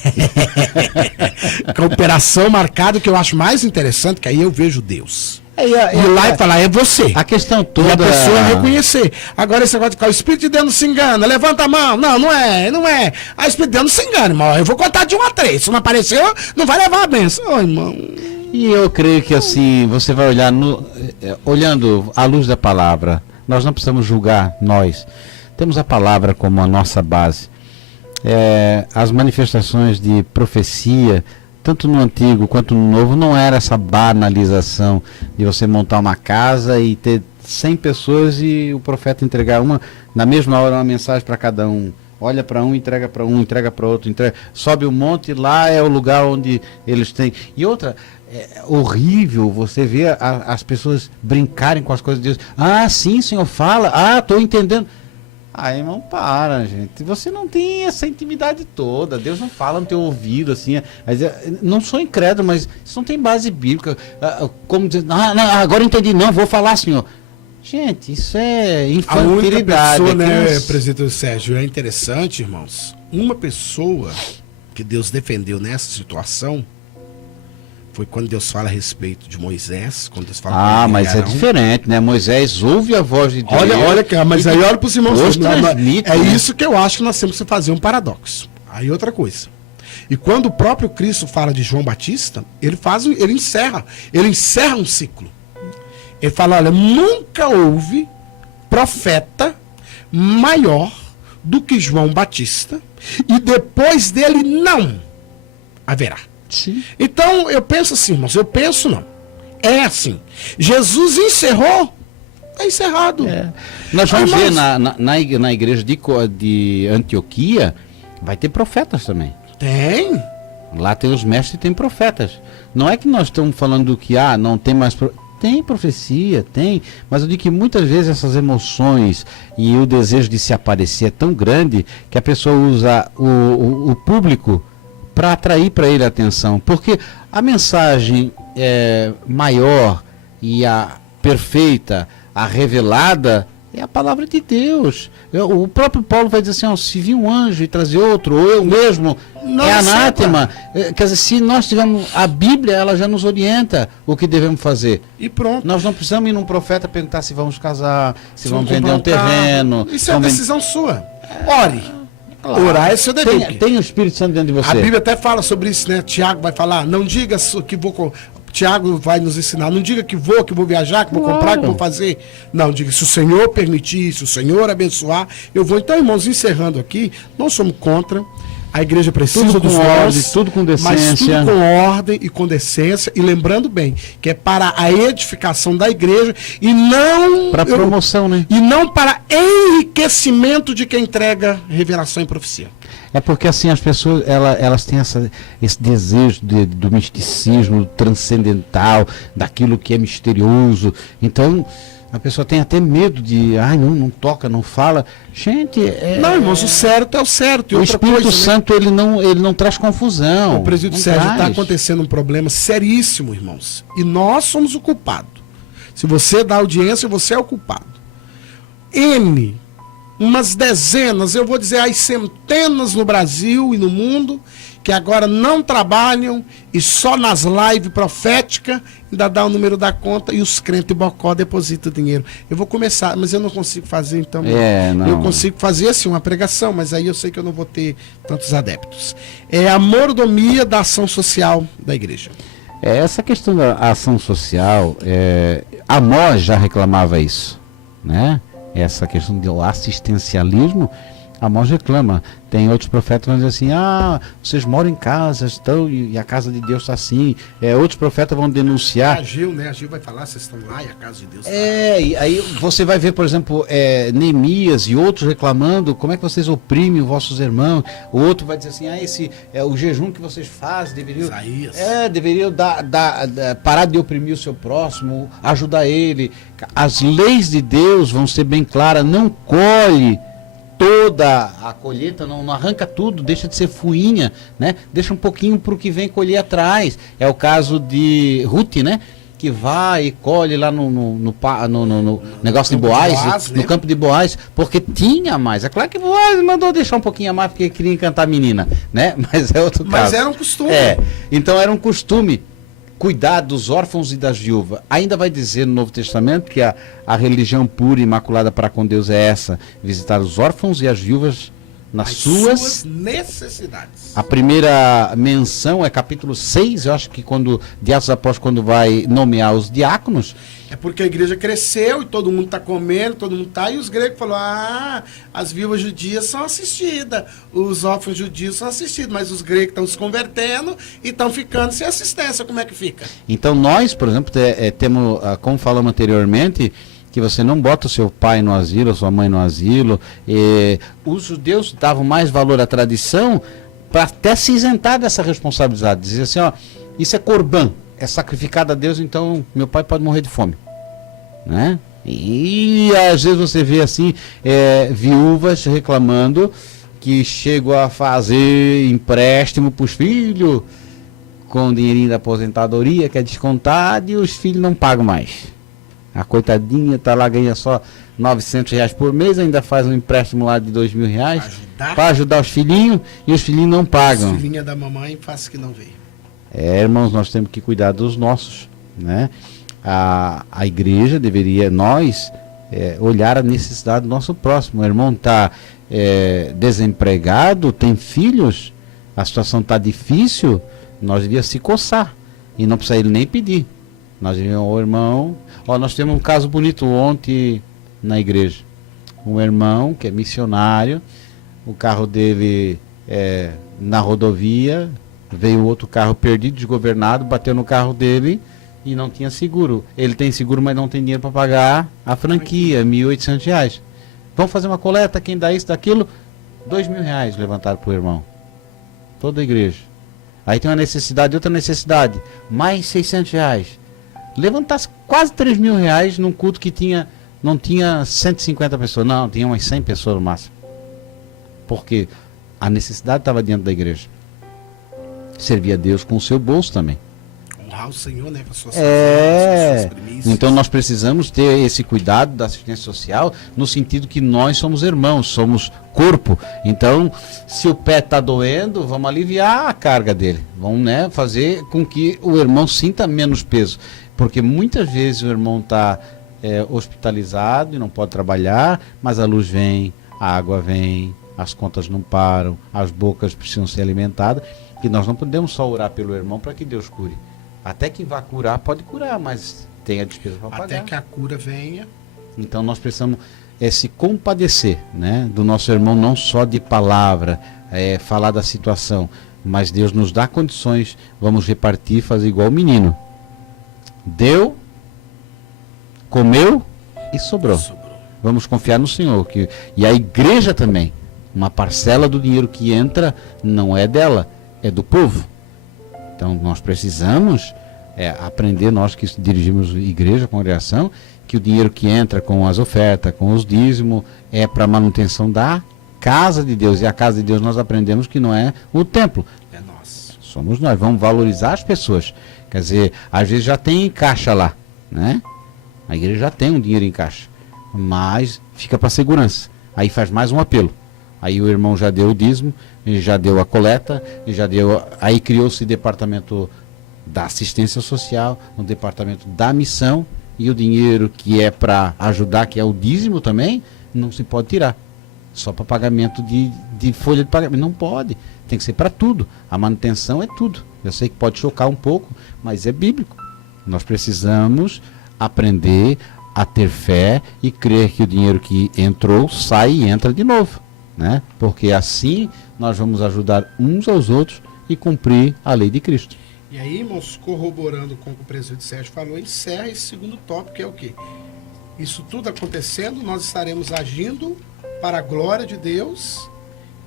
Com a operação marcada, que eu acho mais interessante, que aí eu vejo Deus. E lá e falar, é você. A questão toda... E a pessoa reconhecer. Agora esse negócio de ficar, o Espírito de Deus não se engana, levanta a mão. Não é. O Espírito de Deus não se engana, irmão. Eu vou contar de 1 a 3. Se não apareceu, não vai levar a benção. Irmão. E eu creio que assim, você vai olhar, olhando à luz da palavra, nós não precisamos julgar nós. Temos a palavra como a nossa base. As manifestações de profecia, tanto no Antigo quanto no Novo, não era essa banalização de você montar uma casa e ter 100 pessoas e o profeta entregar na mesma hora uma mensagem para cada um. Olha para um, entrega para outro, sobe o monte, lá é o lugar onde eles têm. E outra, é horrível você ver as pessoas brincarem com as coisas de Deus. Sim, Senhor, fala. Estou entendendo. Irmão, para, gente. Você não tem essa intimidade toda. Deus não fala no teu ouvido, assim. Não sou incrédulo, mas isso não tem base bíblica. Como dizer, agora entendi, não, vou falar, Senhor. Gente, isso é infantilidade. A única pessoa, né, presbítero Sérgio, é interessante, irmãos. Uma pessoa que Deus defendeu nessa situação foi quando Deus fala a respeito de Moisés, quando Deus fala mas é diferente, né? Moisés ouve a voz de Deus. Olha, mas aí olha para os irmãos. Transmite, né? Isso que eu acho que nós temos que fazer um paradoxo. Aí outra coisa. E quando o próprio Cristo fala de João Batista, ele encerra um ciclo. Ele fala, olha, nunca houve profeta maior do que João Batista, e depois dele não haverá. Sim. Então, eu penso assim, irmãos, É assim. Jesus encerrou, está encerrado. Nós vamos Aí, ver irmãos, na igreja de Antioquia, vai ter profetas também. tem. Lá tem os mestres e tem profetas. Não é que nós estamos falando que não tem mais... Tem profecia, tem, mas eu digo que muitas vezes essas emoções e o desejo de se aparecer é tão grande que a pessoa usa o público para atrair para ele a atenção. Porque a mensagem maior e a perfeita, a revelada, é a palavra de Deus. O próprio Paulo vai dizer assim, se vir um anjo e trazer outro, ou eu mesmo, é anátema. Quer dizer, se nós tivermos a Bíblia, ela já nos orienta o que devemos fazer. E pronto. Nós não precisamos ir num profeta perguntar se vamos casar, se vamos comprar vender um terreno. Isso é decisão sua. Ore. Claro. Orar é seu dever. Tem o Espírito Santo dentro de você. A Bíblia até fala sobre isso, né? Tiago vai falar, não diga que vou... Tiago vai nos ensinar, não diga que vou viajar, que vou comprar, que vou fazer. Não, diga, se o Senhor permitir, se o Senhor abençoar, eu vou. Então, irmãos, encerrando aqui, nós somos contra. A igreja precisa tudo dos com ordem, nós, tudo com decência. mas tudo com ordem e com decência. E lembrando bem, que é para a edificação da igreja e não... Para promoção, né? E não para enriquecimento de quem entrega revelação e profecia. É porque assim as pessoas elas têm esse desejo do misticismo, do transcendental, daquilo que é misterioso. Então a pessoa tem até medo de, não toca, não fala. Gente, não, irmãos, o certo é o certo. E o outra Espírito coisa, Santo, ele não traz confusão. O presídio Sérgio, está acontecendo um problema seríssimo, irmãos. E nós somos o culpado. Se você dá audiência, você é o culpado. Umas dezenas, eu vou dizer, as centenas no Brasil e no mundo, que agora não trabalham e só nas lives proféticas ainda dá o número da conta e os crentes bocó depositam dinheiro. Eu vou começar, mas eu não consigo fazer, então. Eu consigo fazer assim uma pregação, mas aí eu sei que eu não vou ter tantos adeptos. É a mordomia da ação social da igreja. Essa questão da ação social, Amós já reclamava isso, né? Essa questão do assistencialismo, Amós reclama. Tem outros profetas que vão dizer assim, vocês moram em casas, e a casa de Deus está assim. Outros profetas vão denunciar. Ageu, né? Ageu vai falar, vocês estão lá e a casa de Deus está lá. E aí você vai ver, por exemplo, Neemias e outros reclamando, como é que vocês oprimem os vossos irmãos. O outro vai dizer assim, esse é o jejum que vocês fazem, deveriam parar de oprimir o seu próximo, ajudar ele. As leis de Deus vão ser bem claras, não colhe toda a colheita, não arranca tudo, deixa de ser fuinha, né? Deixa um pouquinho para o que vem colher atrás. É o caso de Ruth, né? Que vai e colhe lá no negócio de Boaz, no campo de Boaz, porque tinha mais. É claro que Boaz mandou deixar um pouquinho a mais porque queria encantar a menina, né? Mas é outro caso. Mas era um costume. Então era um costume. Cuidar dos órfãos e das viúvas. Ainda vai dizer no Novo Testamento que a religião pura e imaculada para com Deus é essa: visitar os órfãos e as viúvas nas suas necessidades. A primeira menção é capítulo 6, eu acho que quando de Atos dos Apóstolos, quando vai nomear os diáconos. É porque a igreja cresceu e todo mundo está comendo, todo mundo está, e os gregos falaram, as viúvas judias são assistidas, os órfãos judios são assistidos, mas os gregos estão se convertendo e estão ficando sem assistência, como é que fica? Então nós, por exemplo, temos, como falamos anteriormente, que você não bota o seu pai no asilo, a sua mãe no asilo. Os judeus davam mais valor à tradição para até se isentar dessa responsabilidade. Dizer assim, isso é corban, é sacrificado a Deus, então meu pai pode morrer de fome, né? E às vezes você vê assim, viúvas reclamando que chegam a fazer empréstimo para os filhos com dinheirinho da aposentadoria que é descontado e os filhos não pagam mais. A coitadinha tá lá, ganha só R$900 por mês, ainda faz um empréstimo lá de R$2.000 para ajudar os filhinhos, e os filhinhos não pagam. Os filhinhos da mamãe faz que não veio. Irmãos, nós temos que cuidar dos nossos, né? A igreja deveria, olhar a necessidade do nosso próximo. O irmão está desempregado, tem filhos, a situação está difícil, nós devíamos se coçar, e não precisa ele nem pedir. Nós devíamos, irmão... nós temos um caso bonito ontem na igreja. Um irmão que é missionário, o carro dele na rodovia, veio outro carro perdido, desgovernado, bateu no carro dele e não tinha seguro. Ele tem seguro, mas não tem dinheiro para pagar a franquia, R$ 1.800. Vamos fazer uma coleta, quem dá isso, daquilo? R$ 2.000 levantaram para o irmão. Toda a igreja. Aí tem uma necessidade, outra necessidade, mais R$ 600. Levantasse quase R$ 3.000 num culto que não tinha 150 pessoas, não, tinha umas 100 pessoas no máximo. Porque a necessidade estava dentro da igreja. Servia a Deus com o seu bolso também. Honrar o Senhor, né? Com as suas primícias. Então nós precisamos ter esse cuidado da assistência social, no sentido que nós somos irmãos, somos corpo. Então, se o pé está doendo, vamos aliviar a carga dele. Vamos, né, fazer com que o irmão sinta menos peso. Porque muitas vezes o irmão está hospitalizado e não pode trabalhar, mas a luz vem, a água vem, as contas não param, as bocas precisam ser alimentadas. E nós não podemos só orar pelo irmão para que Deus cure. Até que vá curar, pode curar, mas tem a despesa para pagar. Até que a cura venha. Então nós precisamos se compadecer, né, do nosso irmão, não só de palavra, falar da situação, mas Deus nos dá condições, vamos repartir, fazer igual o menino. Deu, comeu e sobrou. Vamos confiar no Senhor. E a igreja também, uma parcela do dinheiro que entra não é dela, é do povo. Então nós precisamos aprender, nós que dirigimos igreja, congregação, que o dinheiro que entra com as ofertas, com os dízimos, é para manutenção da casa de Deus. E a casa de Deus nós aprendemos que não é o templo. É nós. Somos nós. Vamos valorizar as pessoas. Quer dizer, às vezes já tem em caixa lá, né? A igreja já tem um dinheiro em caixa, mas fica para segurança. Aí faz mais um apelo. Aí o irmão já deu o dízimo, já deu a coleta, aí criou-se o departamento da assistência social, o departamento da missão, e o dinheiro que é para ajudar, que é o dízimo também, não se pode tirar. Só para pagamento de folha de pagamento. Não pode. Tem que ser para tudo. A manutenção é tudo. Eu sei que pode chocar um pouco, mas é bíblico. Nós precisamos aprender a ter fé e crer que o dinheiro que entrou sai e entra de novo, né? Porque assim nós vamos ajudar uns aos outros e cumprir a lei de Cristo. E aí, irmãos, corroborando com o que o presbítero Sérgio falou, encerra esse segundo tópico, que é o quê? Isso tudo acontecendo, nós estaremos agindo para a glória de Deus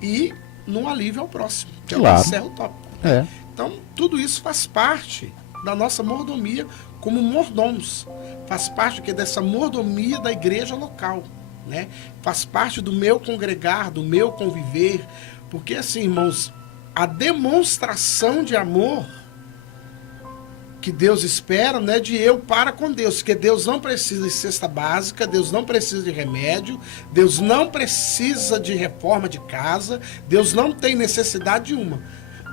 e num alívio ao próximo, que claro. É o que encerra o tópico. É. Então, tudo isso faz parte da nossa mordomia como mordomos. Faz parte dessa mordomia da igreja local, né? Faz parte do meu congregar, do meu conviver. Porque, assim, irmãos, a demonstração de amor que Deus espera, né, de eu para com Deus, porque Deus não precisa de cesta básica, Deus não precisa de remédio, Deus não precisa de reforma de casa, Deus não tem necessidade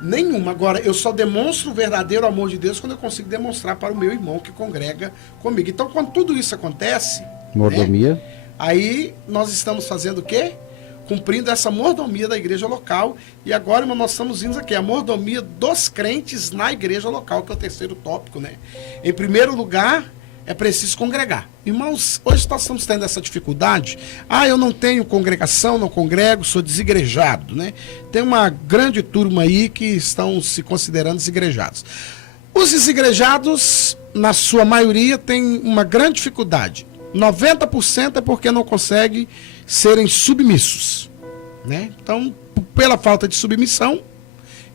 nenhuma. Agora, eu só demonstro o verdadeiro amor de Deus quando eu consigo demonstrar para o meu irmão que congrega comigo. Então, quando tudo isso acontece, mordomia, né, aí nós estamos fazendo o quê? Cumprindo essa mordomia da igreja local. E agora, irmão, nós estamos indo aqui, a mordomia dos crentes na igreja local, que é o terceiro tópico, né? Em primeiro lugar, é preciso congregar. Irmãos, hoje nós estamos tendo essa dificuldade. Eu não tenho congregação, não congrego, sou desigrejado, né? Tem uma grande turma aí que estão se considerando desigrejados. Os desigrejados, na sua maioria, têm uma grande dificuldade. 90% é porque não conseguem serem submissos, né? Então, pela falta de submissão,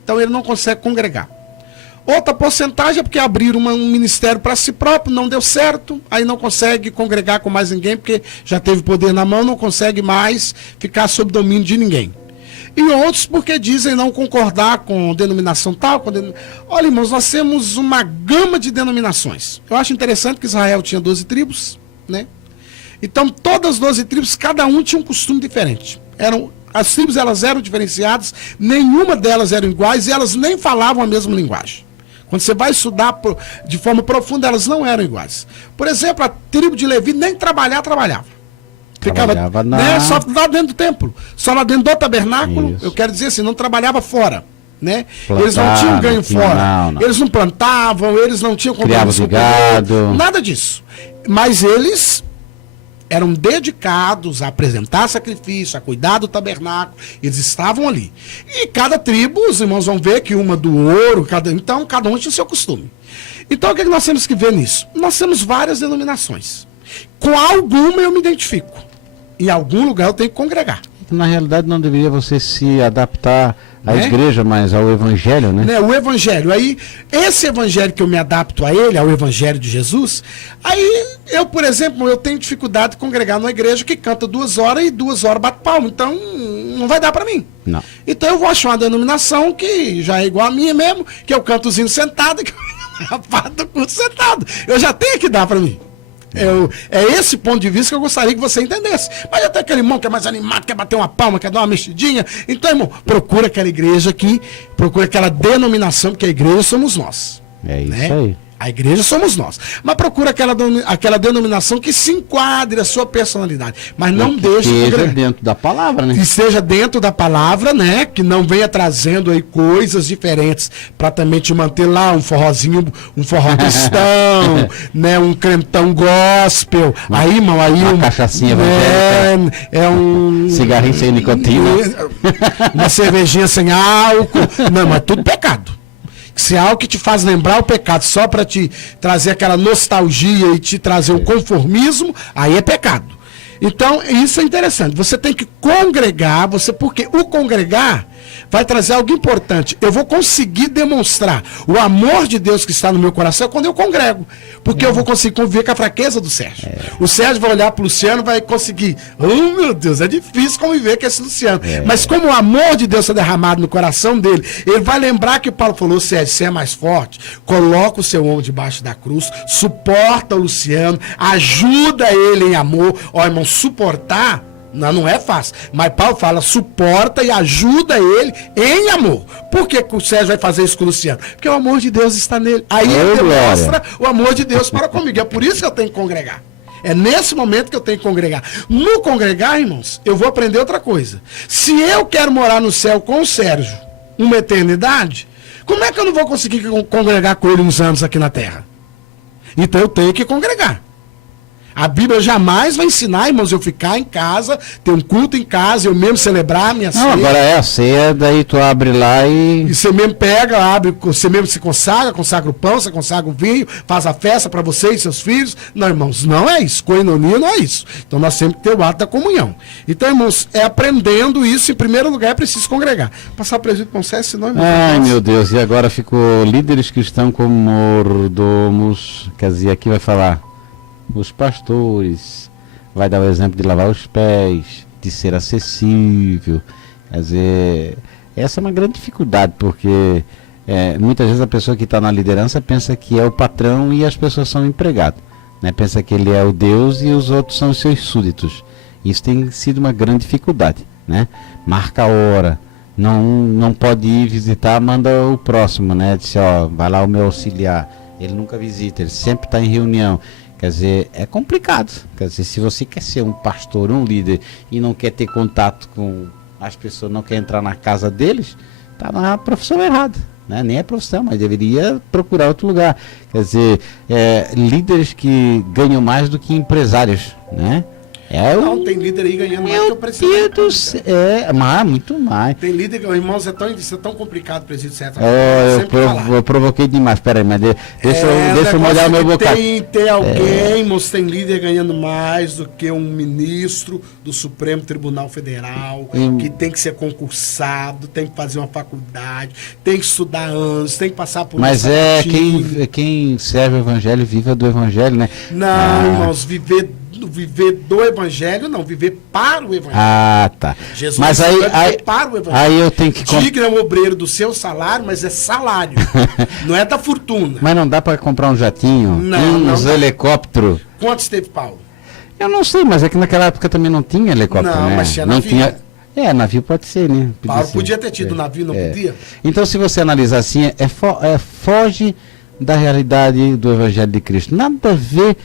então ele não consegue congregar. Outra porcentagem é porque abriram um ministério para si próprio, não deu certo, aí não consegue congregar com mais ninguém, porque já teve poder na mão, não consegue mais ficar sob domínio de ninguém. E outros porque dizem não concordar com denominação tal. Olha, irmãos, nós temos uma gama de denominações. Eu acho interessante que Israel tinha 12 tribos, né? Então, todas as 12 tribos, cada um tinha um costume diferente. As tribos elas eram diferenciadas, nenhuma delas eram iguais e elas nem falavam a mesma linguagem. Quando você vai estudar de forma profunda, elas não eram iguais. Por exemplo, a tribo de Levi nem trabalhava. Ficava só lá dentro do templo, só lá dentro do tabernáculo. Isso. Eu quero dizer assim, não trabalhava fora. Né? Eles não tinham ganho fora. Não. Eles não plantavam, eles não tinham compromisso com gado. Nada disso. Mas eles eram dedicados a apresentar sacrifício, a cuidar do tabernáculo. Eles estavam ali. E cada tribo, os irmãos vão ver que uma do ouro, então cada um tinha o seu costume. Então o que nós temos que ver nisso? Nós temos várias denominações. Com alguma eu me identifico. Em algum lugar eu tenho que congregar. Na realidade não deveria você se adaptar à igreja, mas ao evangelho, né? O evangelho. Aí, esse evangelho que eu me adapto a ele, ao evangelho de Jesus, aí eu, por exemplo, eu tenho dificuldade de congregar numa igreja que canta 2 horas e 2 horas bate palma. Então, não vai dar para mim. Não. Então eu vou achar uma denominação que já é igual a minha mesmo, que eu canto os hinos sentado e que eu faço o curso sentado. Eu já tenho que dar para mim. É esse ponto de vista que eu gostaria que você entendesse. Mas até aquele irmão que é mais animado, quer bater uma palma, quer dar uma mexidinha. Então, irmão, procura aquela igreja aqui, procura aquela denominação, porque a igreja somos nós. É isso aí. A igreja somos nós. Mas procura aquela denominação que se enquadre a sua personalidade. Mas não deixe... Que esteja dentro da palavra, né? Que esteja dentro da palavra, né? Que não venha trazendo aí coisas diferentes para também te manter lá, um forrozinho, um forró cristão, né? Um crentão gospel. Aí, irmão, aí... Uma cachaçinha evangélica. É um... Cigarrinho sem nicotina. Uma cervejinha sem álcool. Não, mas tudo pecado. Se é algo que te faz lembrar o pecado só para te trazer aquela nostalgia e te trazer o conformismo, aí é pecado. Então, isso é interessante. Você tem que congregar, porque o congregar vai trazer algo importante. Eu vou conseguir demonstrar o amor de Deus que está no meu coração quando eu congrego. Porque eu vou conseguir conviver com a fraqueza do Sérgio. O Sérgio vai olhar para o Luciano e vai conseguir. Oh, meu Deus, é difícil conviver com esse Luciano. Mas como o amor de Deus está derramado no coração dele, ele vai lembrar que Paulo falou: Sérgio, você é mais forte, coloca o seu ombro debaixo da cruz, suporta o Luciano, ajuda ele em amor. Ó, irmão, suportar não é fácil, mas Paulo fala: suporta e ajuda ele em amor. Por que o Sérgio vai fazer isso com o Luciano? Porque o amor de Deus está nele. Aí ele demonstra o amor de Deus para comigo. É por isso que eu tenho que congregar. É nesse momento que eu tenho que congregar. No congregar, irmãos, eu vou aprender outra coisa. Se eu quero morar no céu com o Sérgio uma eternidade, como é que eu não vou conseguir congregar com ele uns anos aqui na terra? Então eu tenho que congregar. A Bíblia jamais vai ensinar, irmãos, eu ficar em casa, ter um culto em casa, eu mesmo celebrar a minha ceia. Não, agora é a ceia, daí tu abre lá e você mesmo pega, abre, você mesmo se consagra o pão, você consagra o vinho, faz a festa para você e seus filhos. Não, irmãos, não é isso. Coinonia não é isso. Então nós temos que ter o ato da comunhão. Então, irmãos, aprendendo isso, em primeiro lugar, é preciso congregar. Passar o presídio com César, senão, irmãos. Ai, meu Deus, e agora ficou líderes cristãos como mordomos. Quer dizer, aqui vai falar os pastores, vai dar o exemplo de lavar os pés, de ser acessível. Quer dizer, essa é uma grande dificuldade, porque muitas vezes a pessoa que está na liderança pensa que é o patrão e as pessoas são empregados, né? Pensa que ele é o Deus e os outros são os seus súditos. Isso tem sido uma grande dificuldade, né? Marca a hora, não pode ir visitar, manda o próximo, né? Diz, ó, vai lá o meu auxiliar, ele nunca visita, ele sempre está em reunião. Quer dizer, é complicado. Quer dizer, se você quer ser um pastor, um líder, e não quer ter contato com as pessoas, não quer entrar na casa deles, está na profissão errada, né? Nem é profissão, mas deveria procurar outro lugar. Quer dizer, líderes que ganham mais do que empresários, né? Não, tem líder aí ganhando mais do que eu preciso. Meu Deus, muito mais. Tem líder, irmãos, isso é tão complicado, presídio certo. Eu provoquei demais, peraí, mas deixa eu molhar o meu bocado. Tem alguém, moço, tem líder ganhando mais do que um ministro do Supremo Tribunal Federal, que tem que ser concursado, tem que fazer uma faculdade, tem que estudar anos, tem que passar por... Mas quem serve o evangelho, viva do evangelho, né? Não, irmãos, viver do evangelho, não, viver para o evangelho. Ah, tá. Jesus, mas aí para o evangelho. Aí eu tenho que Digno é o obreiro do seu salário, mas é salário. Não é da fortuna. Mas não dá para comprar um jatinho, uns helicópteros. Quantos teve Paulo? Eu não sei, mas é que naquela época também não tinha helicóptero, não, né? Mas tinha navio. Navio pode ser, né? Paulo podia ter tido navio, não podia? Então, se você analisar assim, foge da realidade do evangelho de Cristo. Nada a ver.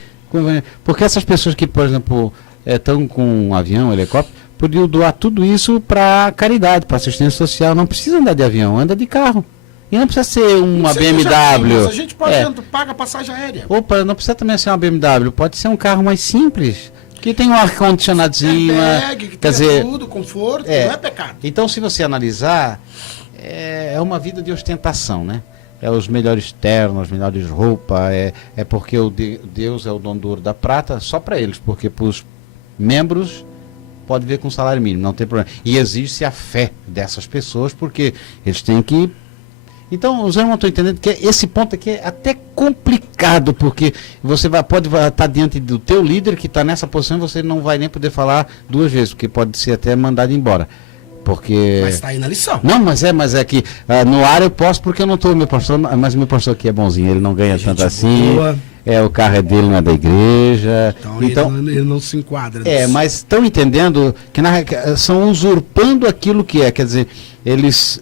Porque essas pessoas que, por exemplo, estão com um avião, um helicóptero, podiam doar tudo isso para caridade, para assistência social. Não precisa andar de avião, anda de carro. E não precisa ser uma BMW. A gente pode paga passagem aérea. Opa, não precisa também ser uma BMW, pode ser um carro mais simples, que tem um ar-condicionadozinho. Quer dizer, tudo, conforto, não é pecado. Então, se você analisar, é uma vida de ostentação, né? é os melhores ternos, as melhores roupas, é porque Deus é o dono do ouro da prata, só para eles, porque para os membros pode ver com salário mínimo, não tem problema. E exige-se a fé dessas pessoas, porque eles têm que... Então, os irmãos estão entendendo que esse ponto aqui é até complicado, porque você pode estar diante do teu líder que está nessa posição e você não vai nem poder falar duas vezes, porque pode ser até mandado embora. Porque... Mas está aí na lição. Não, mas é que no ar eu posso porque eu não estou, meu pastor, mas meu pastor aqui é bonzinho, ele não ganha tanto assim. Boa. O carro é dele, não é da igreja. Então ele não se enquadra nisso. Mas estão entendendo que são usurpando aquilo que é, quer dizer, eles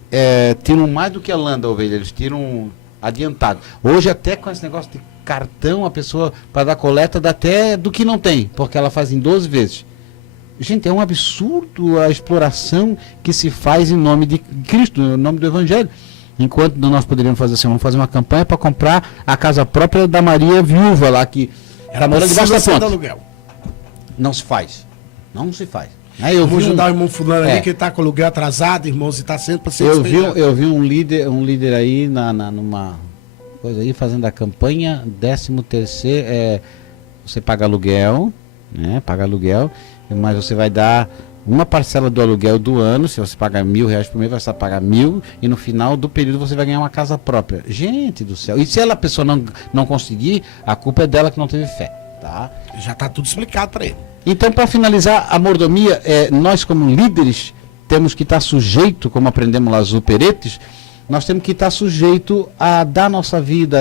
tiram mais do que a lã da ovelha, eles tiram adiantado. Hoje até com esse negócio de cartão, a pessoa para dar coleta dá até do que não tem, porque ela faz em 12 vezes. Gente, é um absurdo a exploração que se faz em nome de Cristo, em nome do Evangelho. Enquanto nós poderíamos fazer assim, vamos fazer uma campanha para comprar a casa própria da Maria viúva lá, que está morando debaixo da ponte. Aluguel. Não se faz. Não se faz. Vamos ajudar o irmão fulano ali que está com o aluguel atrasado, irmãos, e está sendo para ser eu vi um líder aí numa coisa aí, fazendo a campanha 13º, você paga aluguel, né? Paga aluguel, mas você vai dar uma parcela do aluguel do ano. Se você pagar R$1.000 por mês, você vai pagar 1.000 e no final do período você vai ganhar uma casa própria. Gente do céu. E se a pessoa não conseguir, a culpa é dela que não teve fé, tá? Já está tudo explicado para ele. Então, para finalizar, a mordomia, nós como líderes temos que estar sujeito, como aprendemos lá os operetes, nós temos que estar sujeito a dar nossa vida.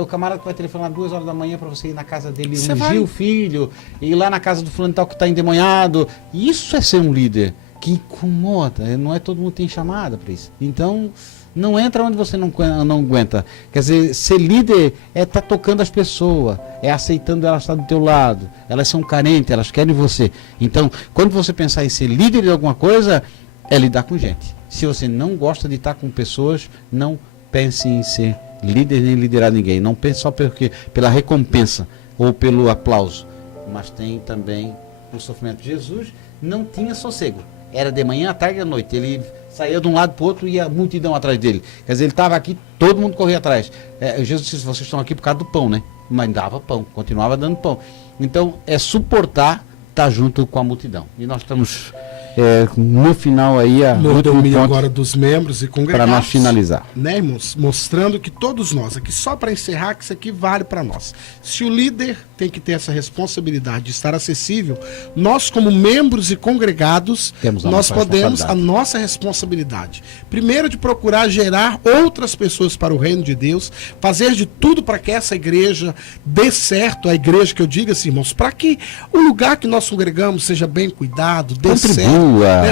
O camarada que vai telefonar 2 horas da manhã para você ir na casa dele, ungir o filho, ir lá na casa do fulano tal que está endemoniado. Isso é ser um líder que incomoda. Não é todo mundo tem chamada para isso. Então, não entra onde você não aguenta. Quer dizer, ser líder é estar tocando as pessoas, é aceitando elas estar do teu lado. Elas são carentes, elas querem você. Então, quando você pensar em ser líder de alguma coisa, é lidar com gente. Se você não gosta de estar com pessoas, não pense em ser líder nem liderar ninguém. Não pense só pela recompensa ou pelo aplauso. Mas tem também o sofrimento. Jesus não tinha sossego. Era de manhã, à tarde e à noite. Ele saía de um lado para o outro e a multidão atrás dele. Quer dizer, ele estava aqui, todo mundo corria atrás. Jesus disse, vocês estão aqui por causa do pão, né? Mas dava pão, continuava dando pão. Então, é suportar estar junto com a multidão. E nós estamos... no final aí a mordomia agora dos membros e congregados, para nós finalizar, né, irmãos? Mostrando que todos nós aqui, só para encerrar, que isso aqui vale para nós. Se o líder tem que ter essa responsabilidade de estar acessível, nós como membros e congregados nós podemos a nossa responsabilidade, primeiro de procurar gerar outras pessoas para o reino de Deus, fazer de tudo para que essa igreja dê certo, a igreja que eu digo assim, irmãos, para que o lugar que nós congregamos seja bem cuidado, dê certo.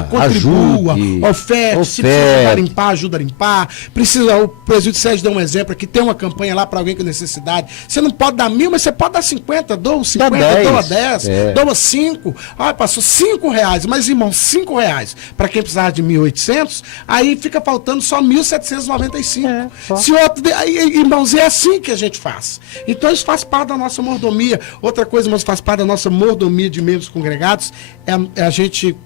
Contribua, oferte, se precisar limpar, ajuda a limpar. O presídio Sérgio deu um exemplo aqui, tem uma campanha lá para alguém com necessidade. Você não pode dar 1.000, mas você pode dar 50, doa 50, doa 10, doa 5. Passou R$5, mas irmão, R$5 para quem precisar de 1.800, aí fica faltando só 1.795. Se outro, irmãos, é assim que a gente faz. Então isso faz parte da nossa mordomia. Outra coisa, irmãos, faz parte da nossa mordomia de membros congregados, é a gente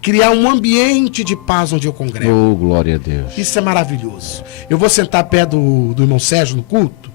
criar um ambiente de paz onde eu congrego. Oh, glória a Deus. Isso é maravilhoso. Eu vou sentar perto do irmão Sérgio no culto.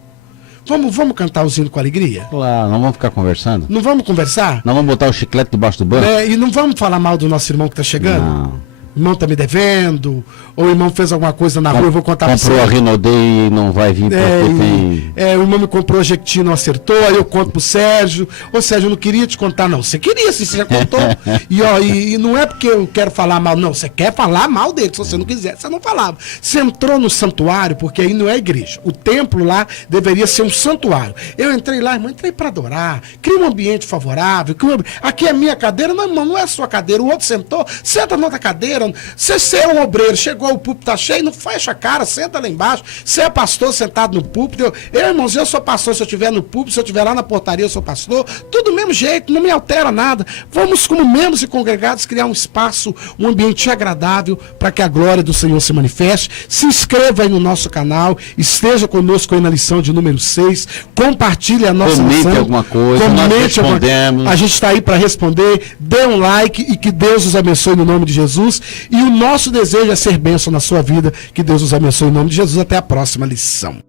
Vamos cantar o hino com alegria? Claro, não vamos ficar conversando? Não vamos conversar? Não vamos botar o chiclete debaixo do banco? E não vamos falar mal do nosso irmão que está chegando? Não. O irmão tá me devendo, ou o irmão fez alguma coisa na rua, eu vou contar pra você. Comprou a Rinode e não vai vir porque tem... o irmão me comprou a Jequiti, não acertou, aí eu conto pro Sérgio. Ô Sérgio, eu não queria te contar, não. Você queria, se você já contou. E não é porque eu quero falar mal, não. Você quer falar mal dele, se você não quiser, você não falava. Você entrou no santuário, porque aí não é igreja. O templo lá deveria ser um santuário. Eu entrei lá, irmão, entrei pra adorar. Cria um ambiente favorável. Aqui é minha cadeira, não, irmão, não é a sua cadeira. O outro sentou, senta na outra cadeira. Você é um obreiro, chegou, o púlpito tá cheio, não fecha a cara, senta lá embaixo. Você é pastor sentado no púlpito. Irmãos, eu sou pastor, se eu estiver no púlpito, se eu estiver lá na portaria, eu sou pastor. Tudo do mesmo jeito, não me altera nada. Vamos, como membros e congregados, criar um espaço, um ambiente agradável para que a glória do Senhor se manifeste. Se inscreva aí no nosso canal, esteja conosco aí na lição de número 6, compartilhe a nossa lição. Comente alguma coisa, nós respondemos. A gente está aí para responder, dê um like e que Deus os abençoe no nome de Jesus. E o nosso desejo é ser bênção na sua vida. Que Deus nos abençoe em nome de Jesus. Até a próxima lição.